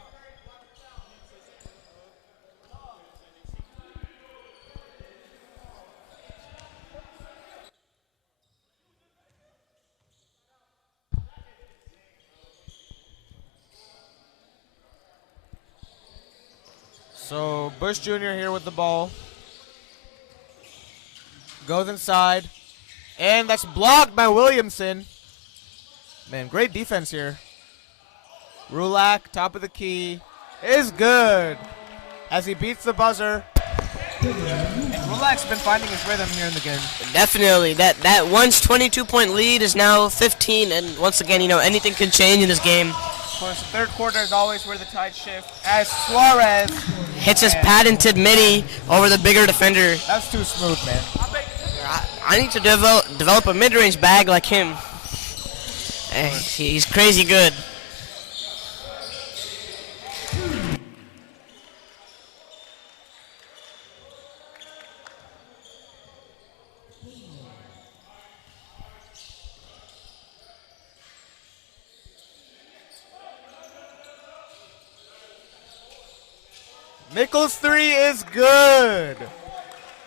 So Bush Jr. here with the ball. Goes inside. And that's blocked by Williamson. Man, great defense here. Rulak, top of the key, is good as he beats the buzzer. And Rulak's been finding his rhythm here in the game. Definitely. That once 22-point lead is now 15, and once again, anything can change in this game. course, the third quarter is always where the tide shift. As Suarez hits his patented midi over the bigger defender. That's too smooth, man. I need to develop a mid-range bag like him. He's crazy good. Mikkel's three is good.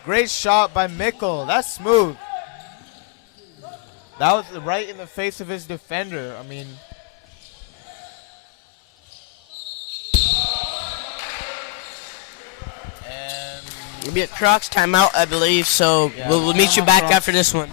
Great shot by Mikkel. That's smooth. That was right in the face of his defender. I mean, It'll be a Crocs timeout, I believe. So Yeah, we'll meet you timeout, back Crocs. after this one.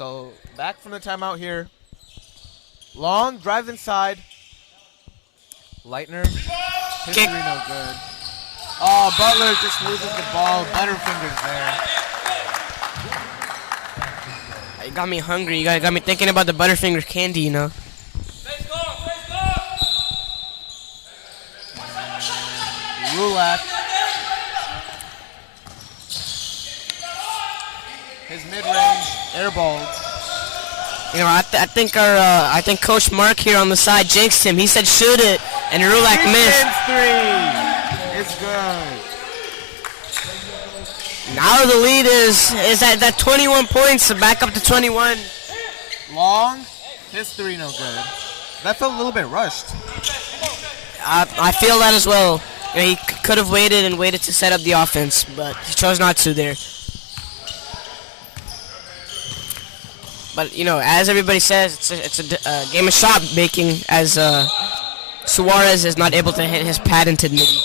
so back from the timeout here. Long drives inside. Leitner. His Kick. three no good. Oh, Butler just loses the ball. Butterfingers there. You got me hungry. You got me thinking about the Butterfinger candy, you know. Rulak. His mid-range air ball. You know, I think Coach Mark here on the side jinxed him. He said shoot it, and Rulak missed. Three. It's good. Now the lead is at 21 points, so back up to 21. Long. His three no good. That's a little bit rushed. I feel that as well. You know, he could have waited to set up the offense, but he chose not to there. But you know, as everybody says, it's a game of shot making, as Suarez is not able to hit his patented midi.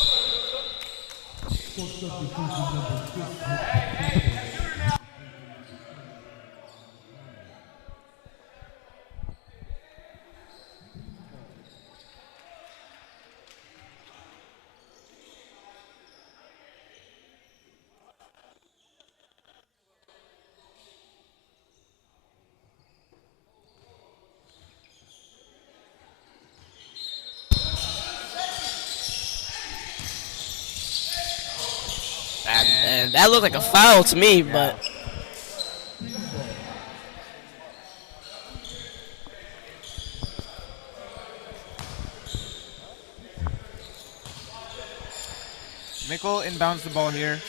And that looked like a foul to me, but Mikkel inbounds the ball here.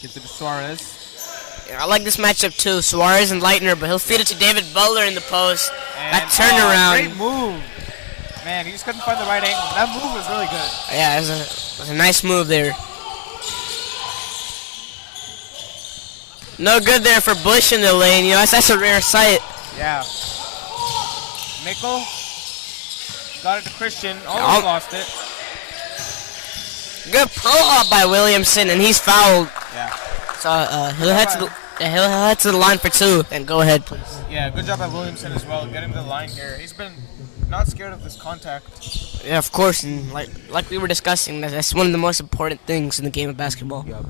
Gives it to Suarez. yeah, I like this matchup too. Suarez and Leitner, but he'll feed it to David Butler in the post. And, That turnaround. Great move. Man, he just couldn't find the right angle. That move was really good. Yeah, it was a nice move there. No good there for Bush in the lane. You know, that's a rare sight. Yeah. Mikkel got it to Christian. Oh. Almost lost it. Good pro-op by Williamson, and he's fouled. Yeah. So he'll head to the line for 2. And go ahead, please. Yeah, good job by Williamson as well, getting the line here. He's been not scared of this contact. Yeah, of course. And like we were discussing, that's one of the most important things in the game of basketball. Yep.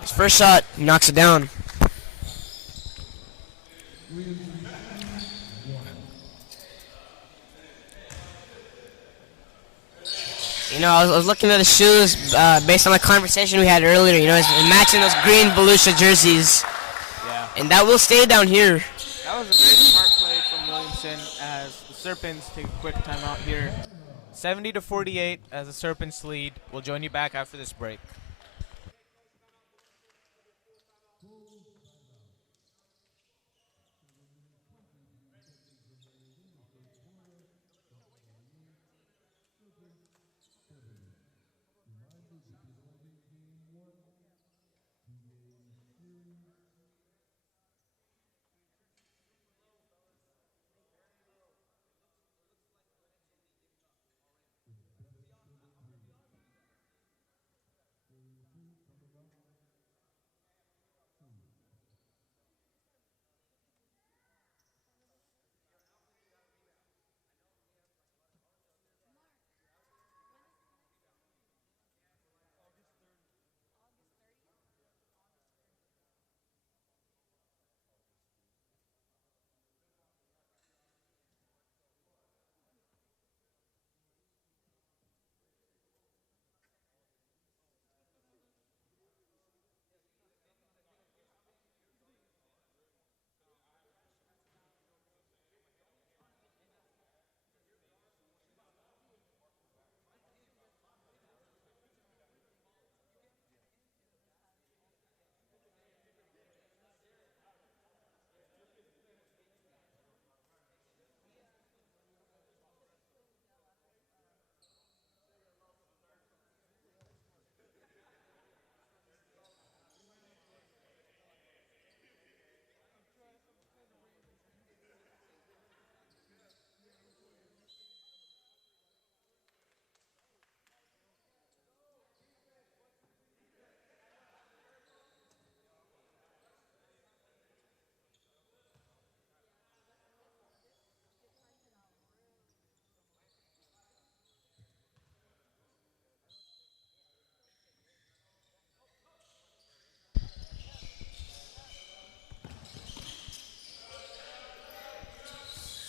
His first shot, he knocks it down. You know, I was looking at the shoes based on the conversation we had earlier. You know, it's matching those green Volusia jerseys. Yeah. And that will stay down here. That was a very smart play from Williamson as the Serpents take a quick timeout here. 70-48 as the Serpents lead. We'll join you back after this break.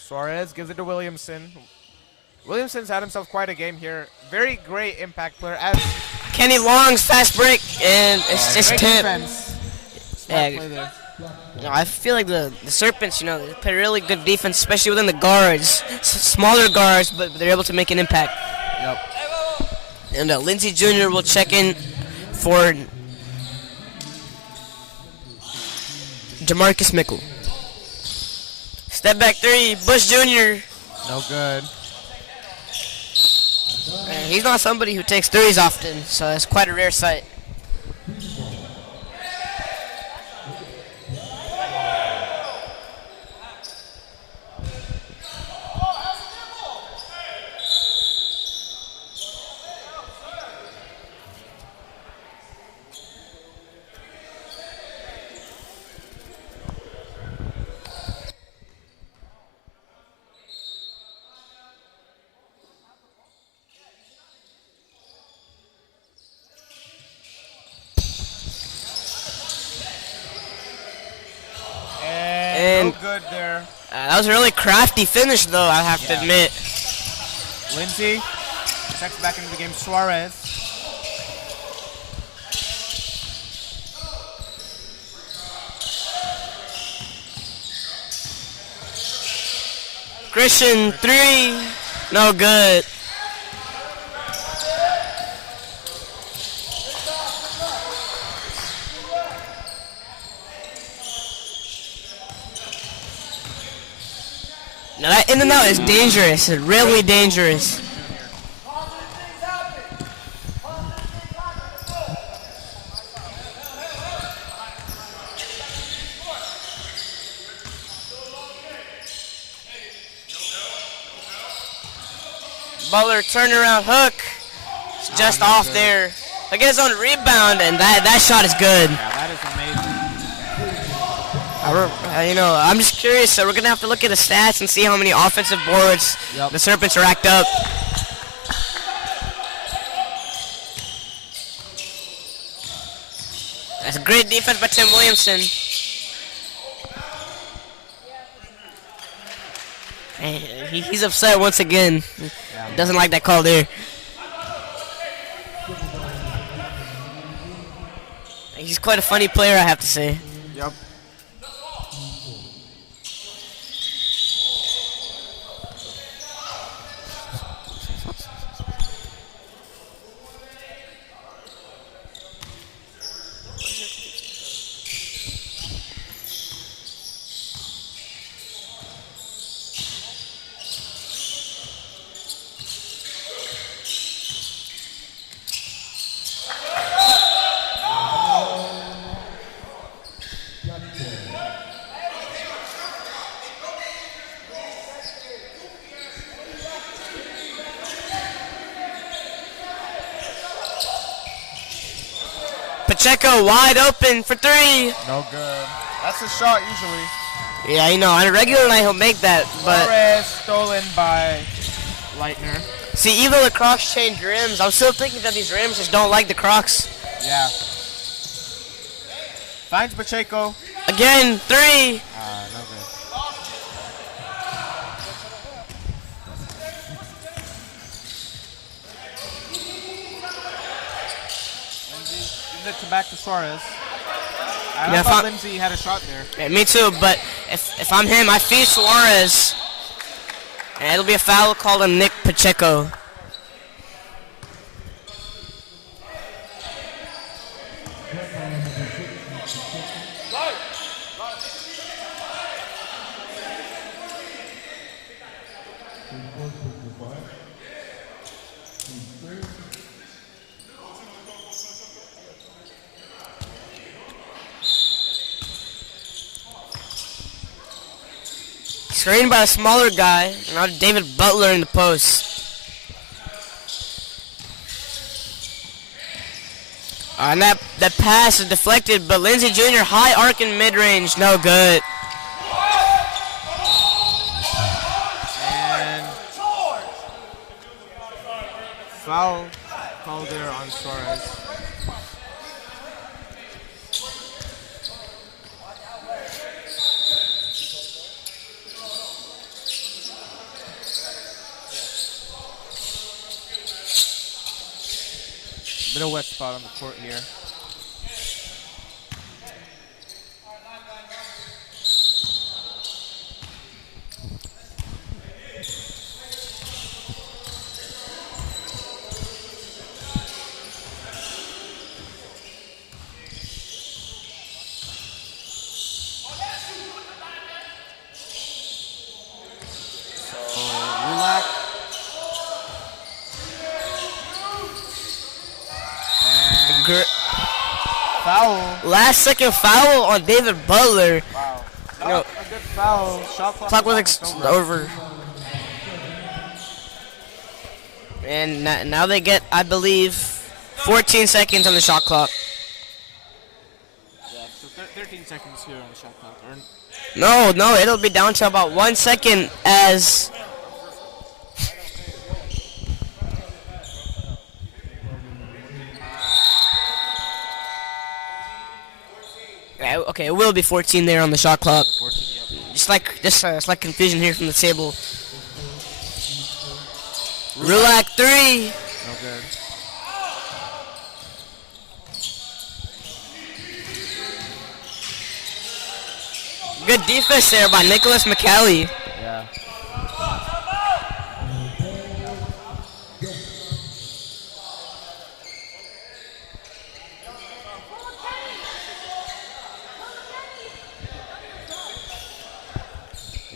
Suarez gives it to Williamson. Williamson's had himself quite a game here. Very great impact player. As Kenny Long's fast break, and it's just great tip. defense. Smart Yeah. play there. You know, I feel like the Serpents, you know, they play really good defense, especially within the guards. Smaller guards, but they're able to make an impact. Yep. And Lindsey Jr. will check in for Jamarcus Mickle. Step back 3, Bush Jr. No good. He's not somebody who takes threes often, so it's quite a rare sight. And no good there. That was a really crafty finish, though, I have to admit. Lindsey checks back into the game. Suarez. Christian, 3, no good. Now that in and out is dangerous, it's really dangerous. Butler turnaround hook. It's just no off good. there. Look at his own rebound, and that shot is good. Yeah, that is amazing. You know, I'm just curious, so we're going to have to look at the stats and see how many offensive boards the Serpents are racked up. That's a great defense by Tim Williamson. And he's upset once again. He doesn't like that call there. He's quite a funny player, I have to say. Yep. Pacheco wide open for three. No good. That's a shot usually. Yeah, you know, on a regular night he'll make that, but Torres stolen by Leitner. see, even the Crocs change rims, I'm still thinking that these rims just don't like the Crocs. Yeah. Finds Pacheco. Again, three. No good. Gives it back to Suarez. I thought Lindsay had a shot there. Yeah, me too, but if I'm him, I feed Suarez. And it'll be a foul called on Nick Pacheco. Screened by a smaller guy, and now David Butler in the post. And that pass is deflected, but Lindsey Jr. high arc in mid-range, no good. And foul called there on Suarez. Bit of wet spot on the court here. Foul. Last second foul on David Butler. Wow. You know, A good foul. Shot clock was over. And now they get, I believe, 14 seconds on the shot clock. Yeah, so 13 seconds here on the shot clock. No, it'll be down to about 1 second as... Okay, it will be 14 there on the shot clock. 14, yep. Just like confusion here from the table. Rulak 3. No good. Good defense there by Nicholas McCallie. Yeah.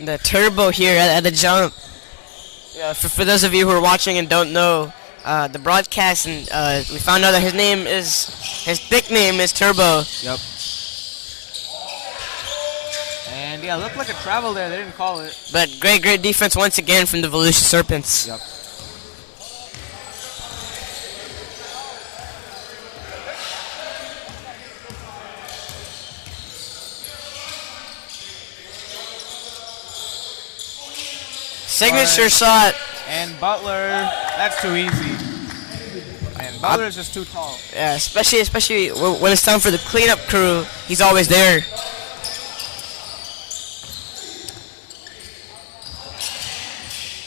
The turbo here at the jump. Yeah, for those of you who are watching and don't know, the broadcast, and we found out that his nickname is Turbo. Yep. And yeah, looked like a travel there. They didn't call it. But great defense once again from the Volusia Serpents. Yep. Signature shot. And Butler, that's too easy. And Butler's just too tall. Yeah, especially when it's time for the cleanup crew, he's always there.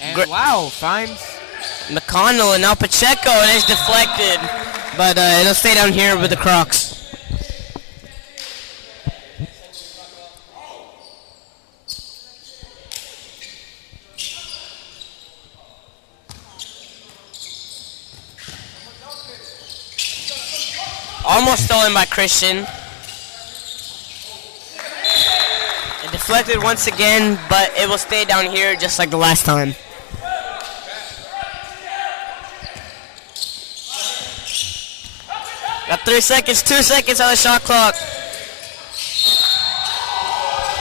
And wow, finds McConnell and now Pacheco, and it's deflected. But it'll stay down here with the Crocs. Almost stolen by Christian. It deflected once again, but it will stay down here just like the last time. Got 3 seconds, 2 seconds on the shot clock.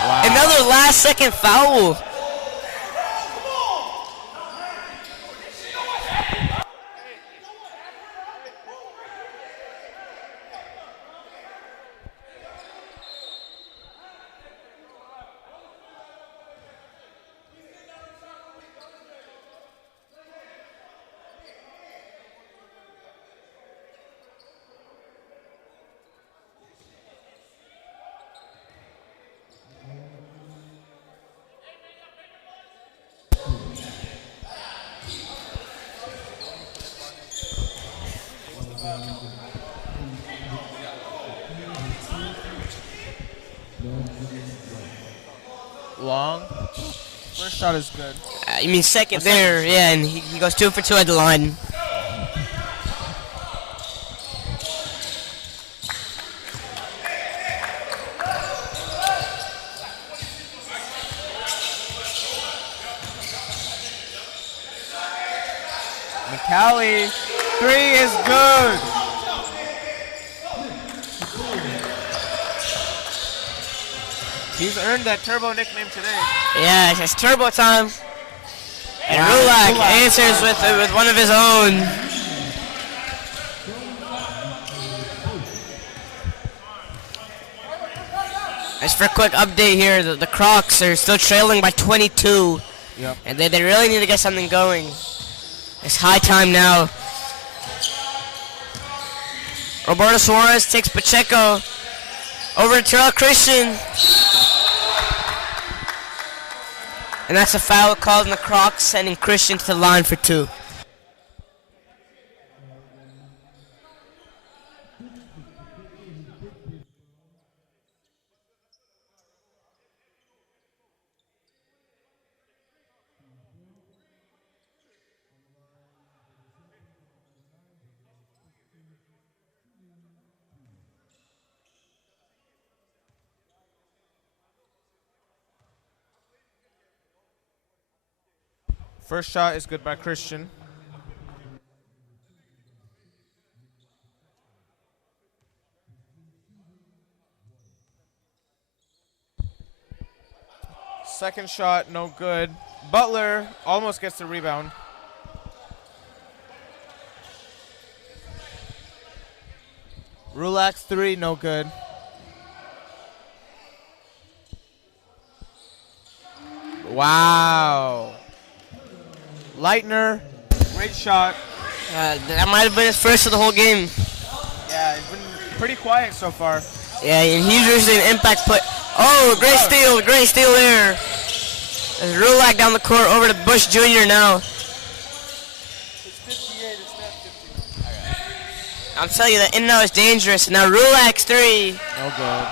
wow. Another last second foul. long. First shot is good. You mean second there, yeah, and he goes 2 for 2 at the line. McCallie, 3 is good. He's earned that Turbo nickname today. Yeah, it's Turbo time. And Rulak answers with one of his own. As for a quick update here, the Crocs are still trailing by 22. Yep. And they really need to get something going. It's high time now. Roberto Suarez takes Pacheco over to Terrell Christian. And that's a foul called in the Crocs, sending Christian to the line for 2. First shot is good by Christian. Second shot, no good. Butler almost gets the rebound. Rulak's 3, no good. Wow. Leitner, great shot. That might have been his first of the whole game. Yeah, he's been pretty quiet so far. Yeah, and he's usually an impact play. Oh, great steal there. There's Rulak down the court over to Bush Jr. now. It's 58, it's not 50. I'm telling you, that in and out is dangerous. Now Rulak's 3. No good.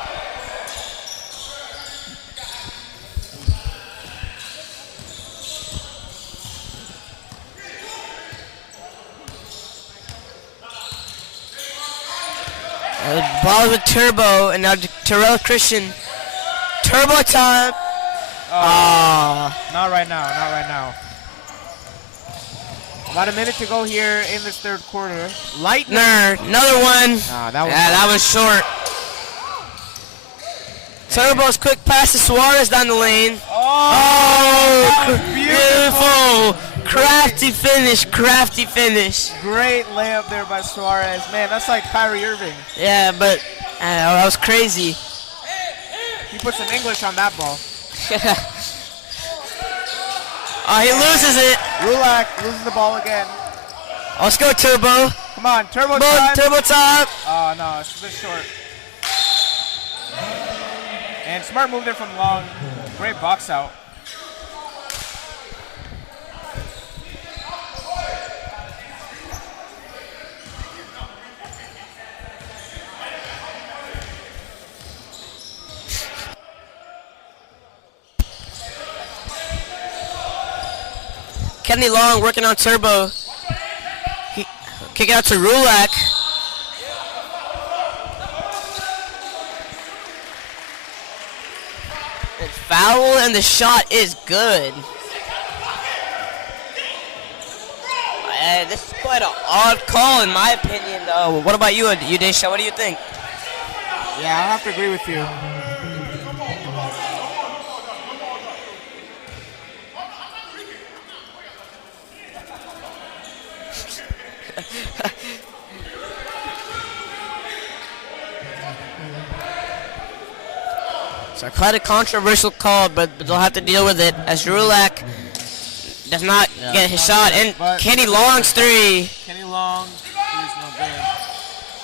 Ball with Turbo, and now Terrell Christian. Turbo time. Not right now, not right now. About a minute to go here in this third quarter. Leitner. Another one. That was short. Turbo's quick pass to Suarez down the lane. Oh, Beautiful. Crafty finish. Great layup there by Suarez. Man, that's like Kyrie Irving. Yeah, but that was crazy. He put some English on that ball. Oh, he loses it. Rulak loses the ball again. Let's go, Turbo. Come on, Turbo Come on, time. Turbo time. Oh, no, it's a bit short. And Smart moved it from long. Great box out. Kenny Long working on Turbo. Kick it out to Rulak. It's foul and the shot is good. This is quite an odd call in my opinion though. What about you, Desha? What do you think? Yeah, I'll have to agree with you. So quite a controversial call, but they'll have to deal with it as Rulak does not get his shot. And Kenny Long's three. Kenny Long, three's no good.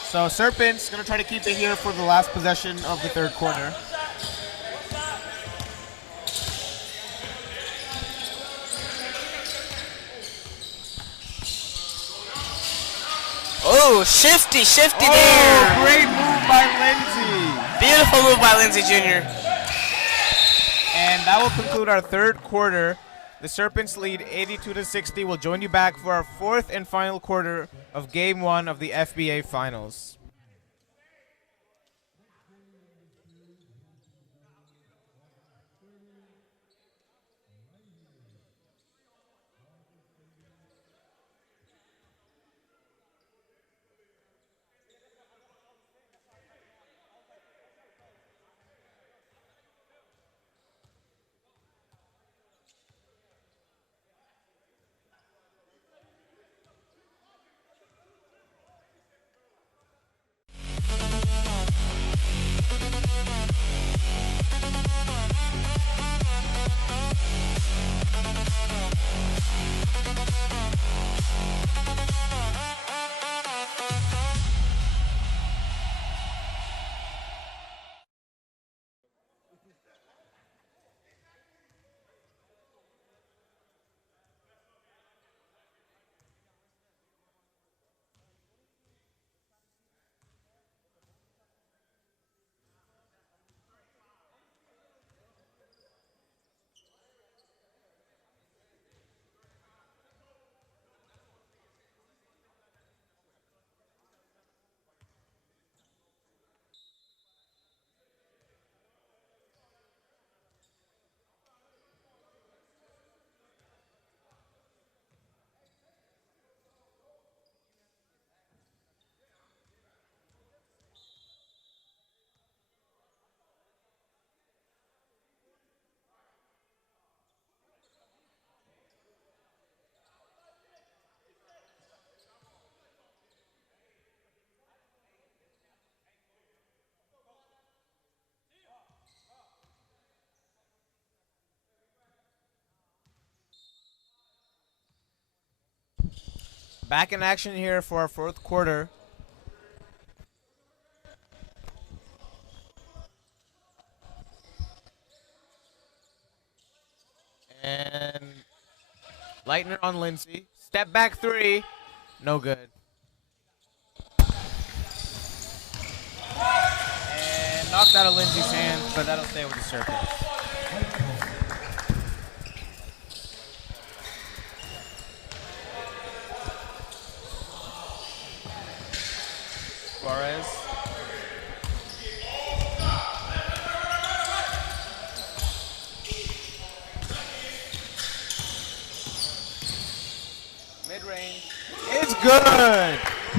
So Serpents gonna try to keep it here for the last possession of the third quarter. Oh, shifty there. Great move by Lindsay. Beautiful move by Lindsay Jr. And that will conclude our third quarter. The Serpents lead 82-60. We'll join you back for our fourth and final quarter of Game 1 of the FBA Finals. Back in action here for our fourth quarter. And Lightner on Lindsay. Step back three. No good. And knocked out of Lindsay's hand, but that'll stay with the Serpents. Suarez. Mid-range. It's good!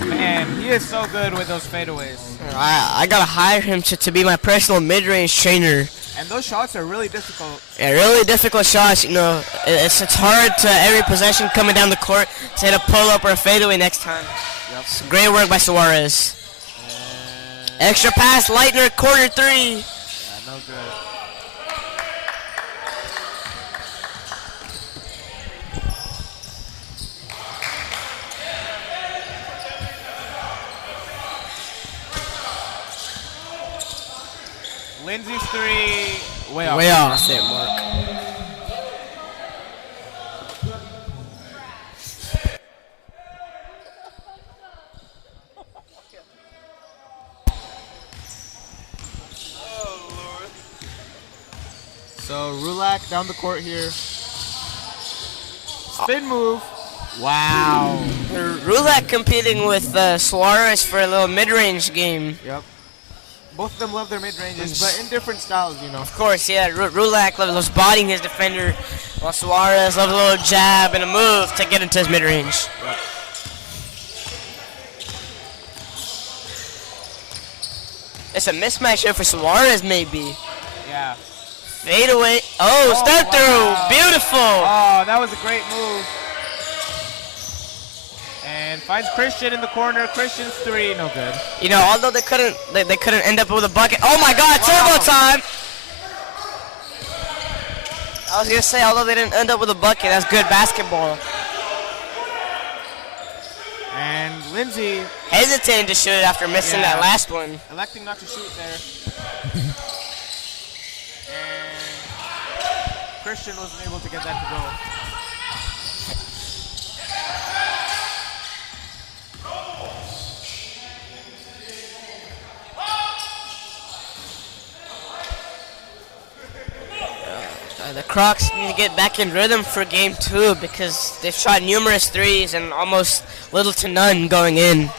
Man, he is so good with those fadeaways. I gotta hire him to be my personal mid-range trainer. And those shots are really difficult. Yeah, really difficult shots. You know, it's hard to every possession coming down the court to hit a pull-up or a fadeaway next time. Yep. So great work by Suarez. Extra pass, Lightner, corner three. Yeah, no good. Lindsay's three, way off. Way off that mark. So Rulak down the court here. Spin move. Wow. Rulak competing with Suarez for a little mid-range game. Yep. Both of them love their mid-ranges, but in different styles, you know. Of course, yeah. Rulak loves bodying his defender, while Suarez loves a little jab and a move to get into his mid-range. Yep. It's a mismatch here for Suarez, maybe. Yeah. Fade away. Oh, step wow. through. Beautiful. Oh, that was a great move. And finds Christian in the corner. Christian's three, no good. You know, although they couldn't end up with a bucket. Oh my God, turbo time! I was gonna say, although they didn't end up with a bucket, that's good basketball. And Lindsay Hesitating to shoot it after missing that last one. electing not to shoot there. And Christian wasn't able to get that to go. The Crocs need to get back in rhythm for game 2 because they've shot numerous threes and almost little to none going in.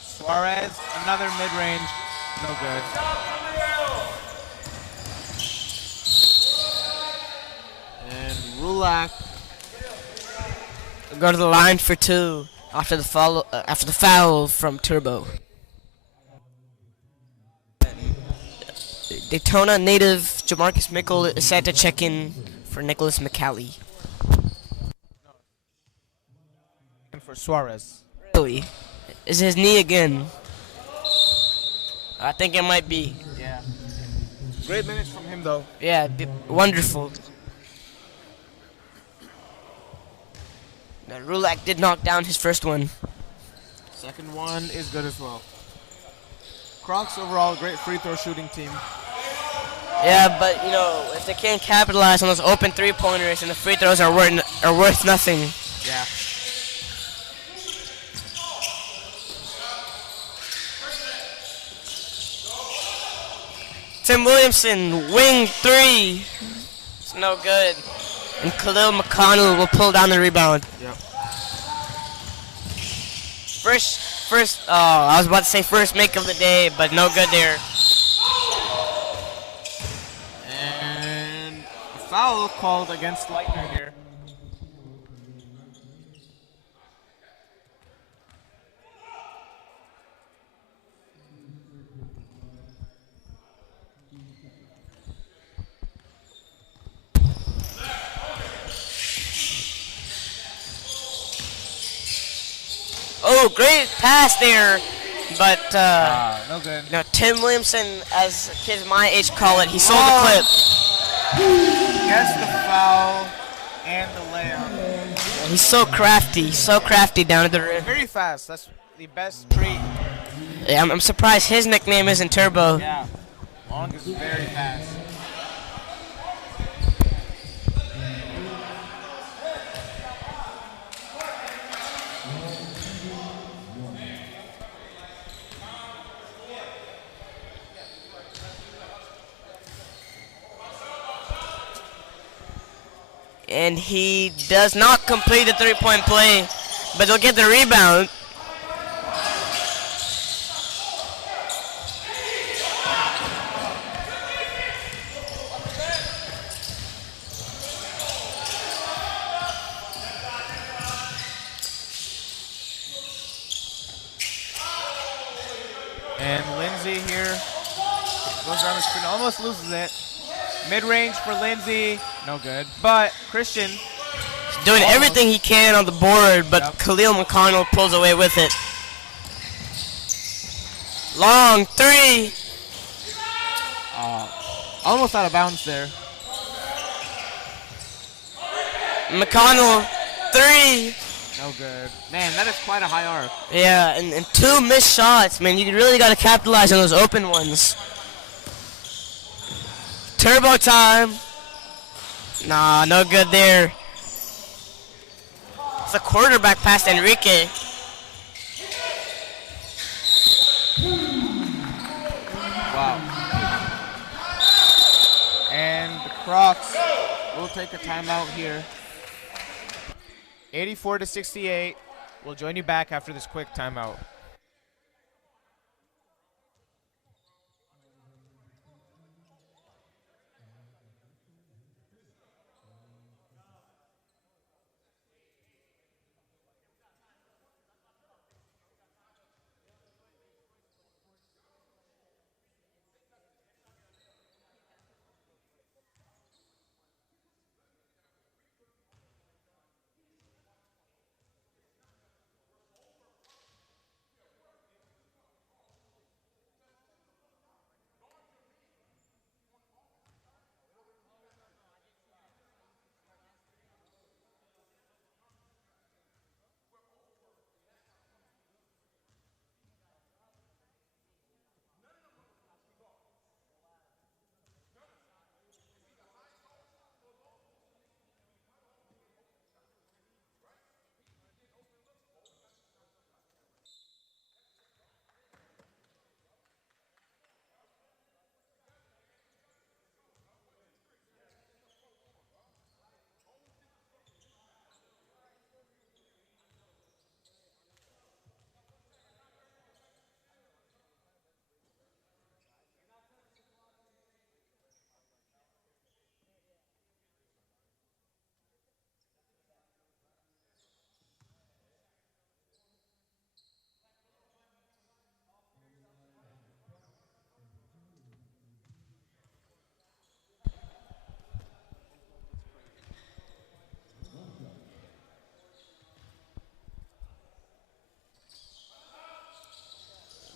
Suarez, another mid-range, no good. And Rulak Go to the line for 2 after the foul from Turbo. Daytona native Jamarcus Mickle is set to check in for Nicholas McCallie. and for Suarez. Really? Is his knee again? I think it might be. Yeah. Great minutes from him though. Yeah, wonderful. Rulak did knock down his first one. Second one is good as well. Crocs overall, great free throw shooting team. Yeah, but you know, if they can't capitalize on those open three-pointers and the free throws are worth nothing. Yeah. Tim Williamson, wing three. It's no good. And Khalil McConnell will pull down the rebound. Yep. I was about to say first make of the day, but no good there. And a foul called against Leitner here. Oh, great pass there, but No good. no, Tim Williamson, as kids my age call it, he sold the clip. Gets the foul and the layup. He's so crafty down at the rim. Very fast. That's the best trait. Yeah, I'm surprised his nickname isn't Turbo. Yeah. Long is very fast. And he does not complete the three-point play, but he'll get the rebound. And Lindsay here goes around the screen, almost loses it. Mid-range for Lindsay, no good. But Christian He's doing everything he can on the board, but Yep. Khalil McConnell pulls away with it. Long three. almost out of bounds there. McConnell, 3. No good. Man, that is quite a high arc. Yeah, and 2 missed shots, man. You really got to capitalize on those open ones. Turbo time. Nah, no good there. It's a quarterback past Enrique. Wow. And the Crocs will take a timeout here. 84-68. We'll join you back after this quick timeout.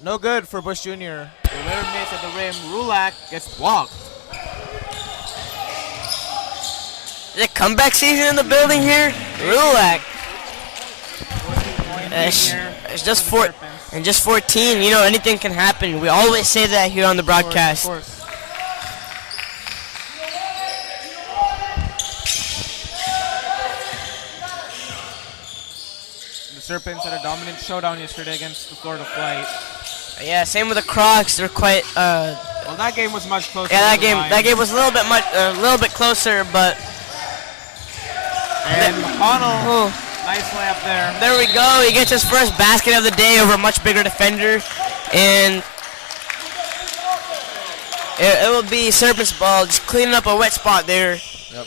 No good for Bush Jr. The rare miss at the rim. Rulak gets blocked. Is it comeback season in the building here? Rulak. It's just 4 and just 14. You know, anything can happen. We always say that here on the broadcast. Of course. The Serpents had a dominant showdown yesterday against the Florida Flight. Yeah, same with the Crocs. They're quite. Well, that game was much closer. Yeah, that game was a little bit closer, but. And McConnell, nice layup there. There we go. He gets his first basket of the day over a much bigger defender, and it will be Serpents ball, just cleaning up a wet spot there. Yep.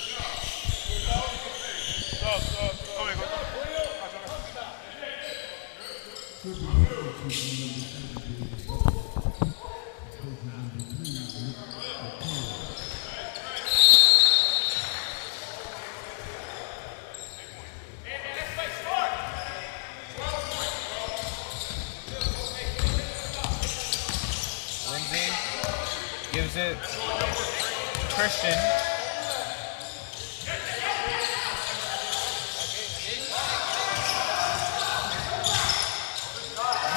Gives it to Christian.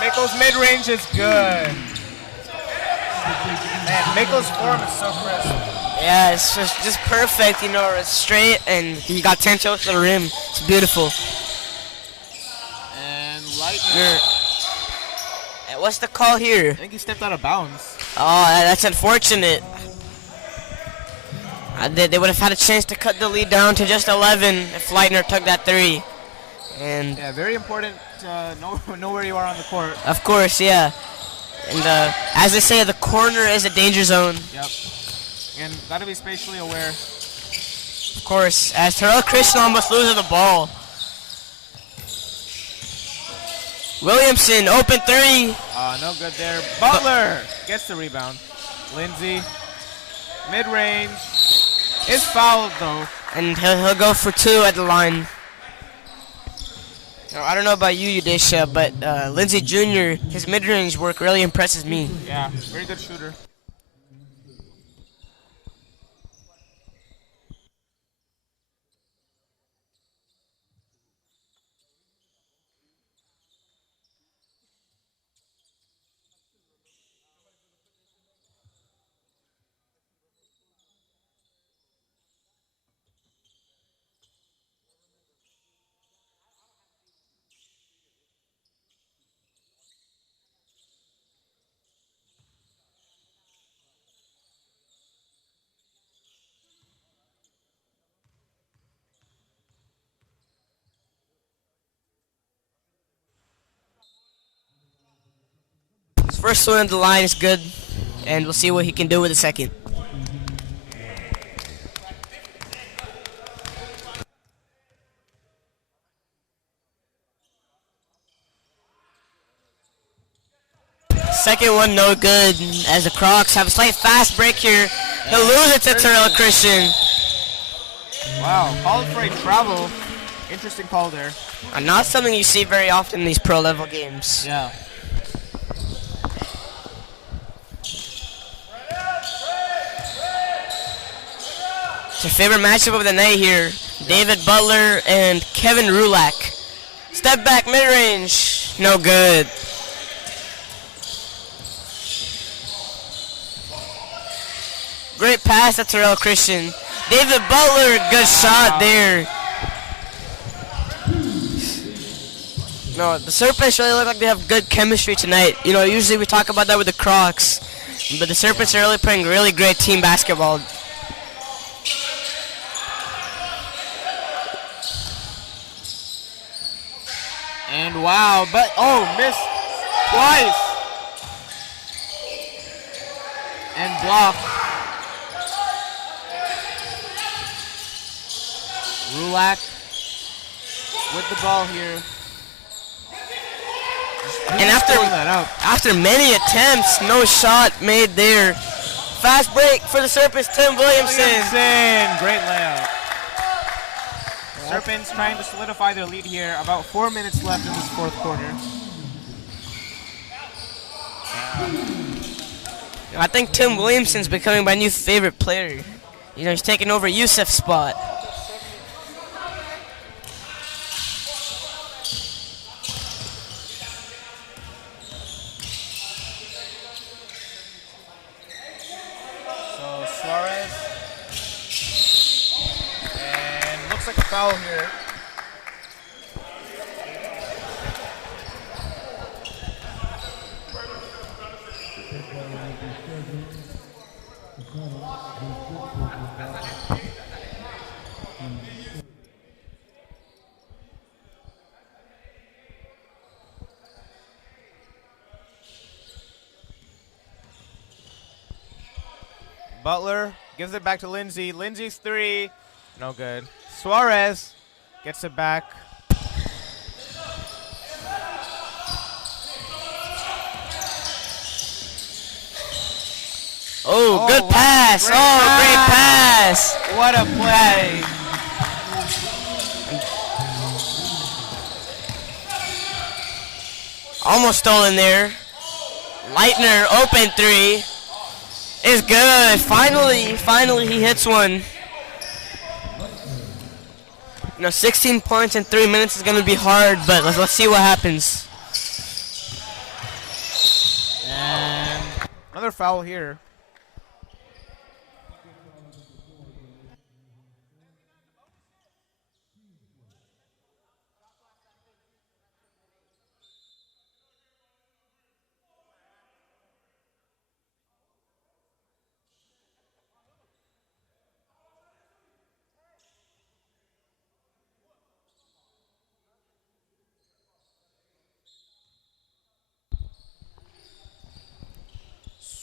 Mako's mid-range is good. Man, Mako's form is so crisp. Yeah, it's just perfect, you know, it's straight, and he got 10 toes to the rim. It's beautiful. And Lightner. What's the call here? I think he stepped out of bounds. Oh, that's unfortunate. They would have had a chance to cut the lead down to just 11 if Leitner took that 3. And yeah, very important to know where you are on the court. Of course, yeah. And as they say, the corner is a danger zone. Yep. And gotta be spatially aware. Of course, as Terrell Christian almost loses the ball. Williamson, open 3. No good there. Butler gets the rebound. Lindsay, mid-range, is fouled though. And he'll go for 2 at the line. Now, I don't know about you, Udesha, but Lindsay Jr., his mid-range work really impresses me. Yeah, very good shooter. First one on the line is good, and we'll see what he can do with the second. Second one, no good, as the Crocs have a slight fast break here. He'll lose it to Terrell Christian. Wow, called for a travel. Interesting call there. Not something you see very often in these pro level games. Yeah. It's your favorite matchup of the night here. David Butler and Kevin Rulak. Step back mid-range. No good. Great pass to Terrell Christian. David Butler, good shot there. No, the Serpents really look like they have good chemistry tonight. You know, usually we talk about that with the Crocs, but the Serpents are really playing really great team basketball. And wow, but missed twice. And blocked. Rulak with the ball here. And after many attempts, no shot made there. Fast break for the Serpents, Tim Williamson. Great layup. Serpents trying to solidify their lead here. About 4 minutes left in this fourth quarter. I think Tim Williamson's becoming my new favorite player. You know, he's taking over Yusuf's spot. So Suarez. And looks like a foul here. Butler gives it back to Lindsay. Lindsay's three. No good. Suarez gets it back. Oh, good pass. Great pass. What a play. Almost stolen there. Leitner, open three. Is good. Finally he hits one. You know, 16 points in 3 minutes is going to be hard, but let's see what happens. And another foul here.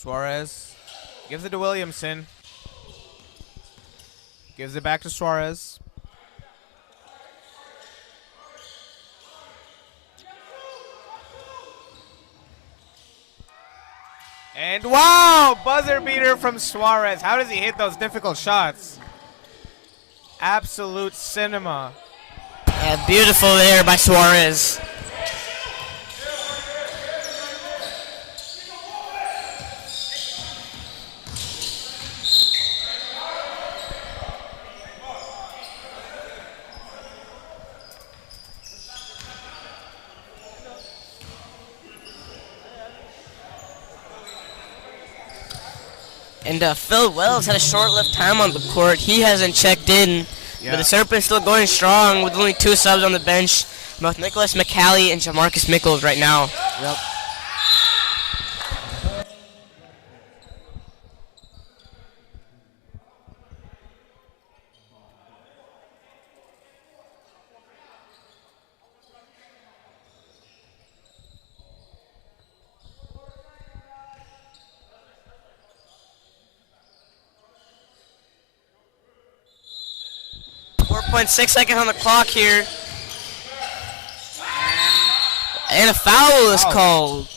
Suarez gives it to Williamson. Gives it back to Suarez. And wow, buzzer beater from Suarez. How does he hit those difficult shots? Absolute cinema. Yeah, beautiful there by Suarez. And Phil Wells had a short-lived time on the court. He hasn't checked in, but the Serpents still going strong with only 2 subs on the bench. Both Nicholas McCallie and Jamarcus Mickles right now. Yep. 5.6 seconds on the clock here. And a foul is called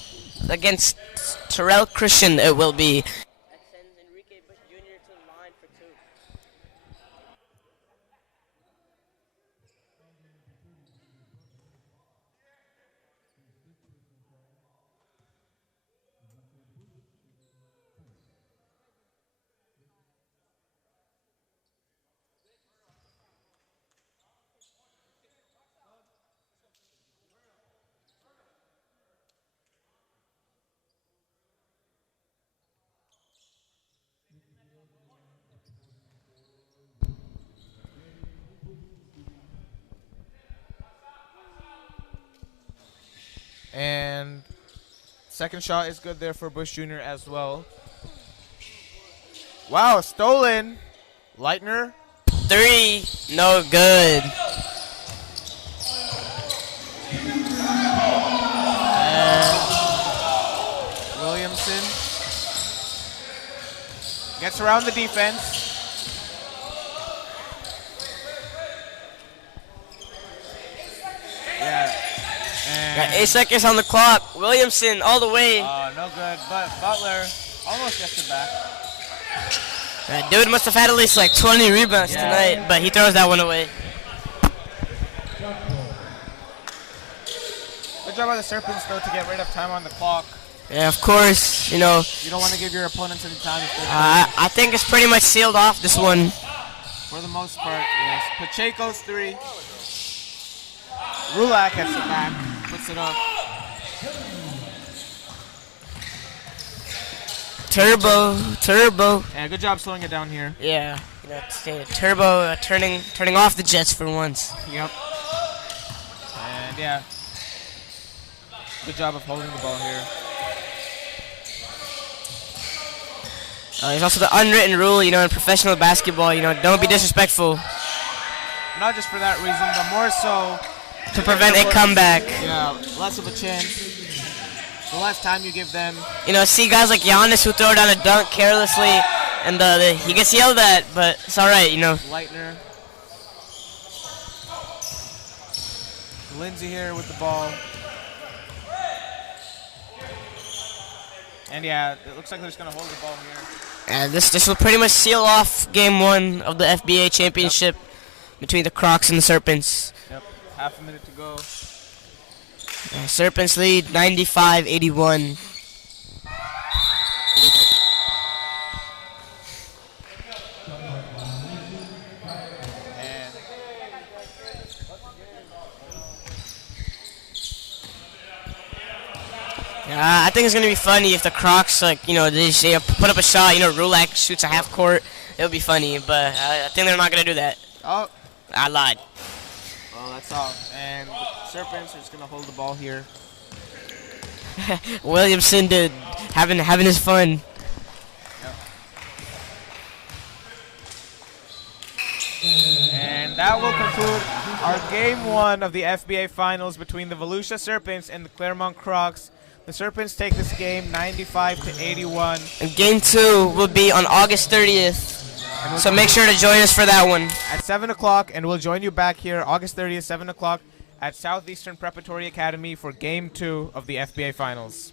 against Terrell Christian, it will be. And second shot is good there for Bush Jr. as well. Wow, stolen. Leitner. 3, no good. And Williamson gets around the defense. Yeah. Got 8 seconds on the clock. Williamson all the way. No good, but Butler almost gets it back. That dude must have had at least like 20 rebounds tonight, but he throws that one away. Good job by the Serpents, though, to get rid of time on the clock. Yeah, of course, you know. You don't want to give your opponents any time. I think it's pretty much sealed off, this one. For the most part, yes. Pacheco's 3. Rulak gets it back, puts it up. Turbo. Yeah, good job slowing it down here. Yeah, you know, Turbo turning off the Jets for once. Yep. And yeah, good job of holding the ball here. There's also the unwritten rule, you know, in professional basketball, you know, don't be disrespectful. Not just for that reason, but more so to prevent a comeback. Yeah, less of a chance. The less time you give them. You know, see guys like Giannis who throw down a dunk carelessly, and he gets yelled at, but it's all right, you know. Leitner. Lindsay here with the ball. And yeah, it looks like they're just going to hold the ball here. And this will pretty much seal off game 1 of the FBA championship between the Crocs and the Serpents. Yep, half a minute to go. Serpents lead 95-81. I think it's gonna be funny if the Crocs, like, you know, they put up a shot. You know, Rulak shoots a half court. It'll be funny, but I think they're not gonna do that. Oh, I lied. Well, that's all. And the Serpents are just gonna hold the ball here. Williamson did having his fun. Yep. And that will conclude our game 1 of the FBA finals between the Volusia Serpents and the Clermont Crocs. The Serpents take this game 95-81. And game 2 will be on August 30th. So make sure to join us for that one. At 7 o'clock, and we'll join you back here August 30th, 7 o'clock at Southeastern Preparatory Academy for game 2 of the FBA finals.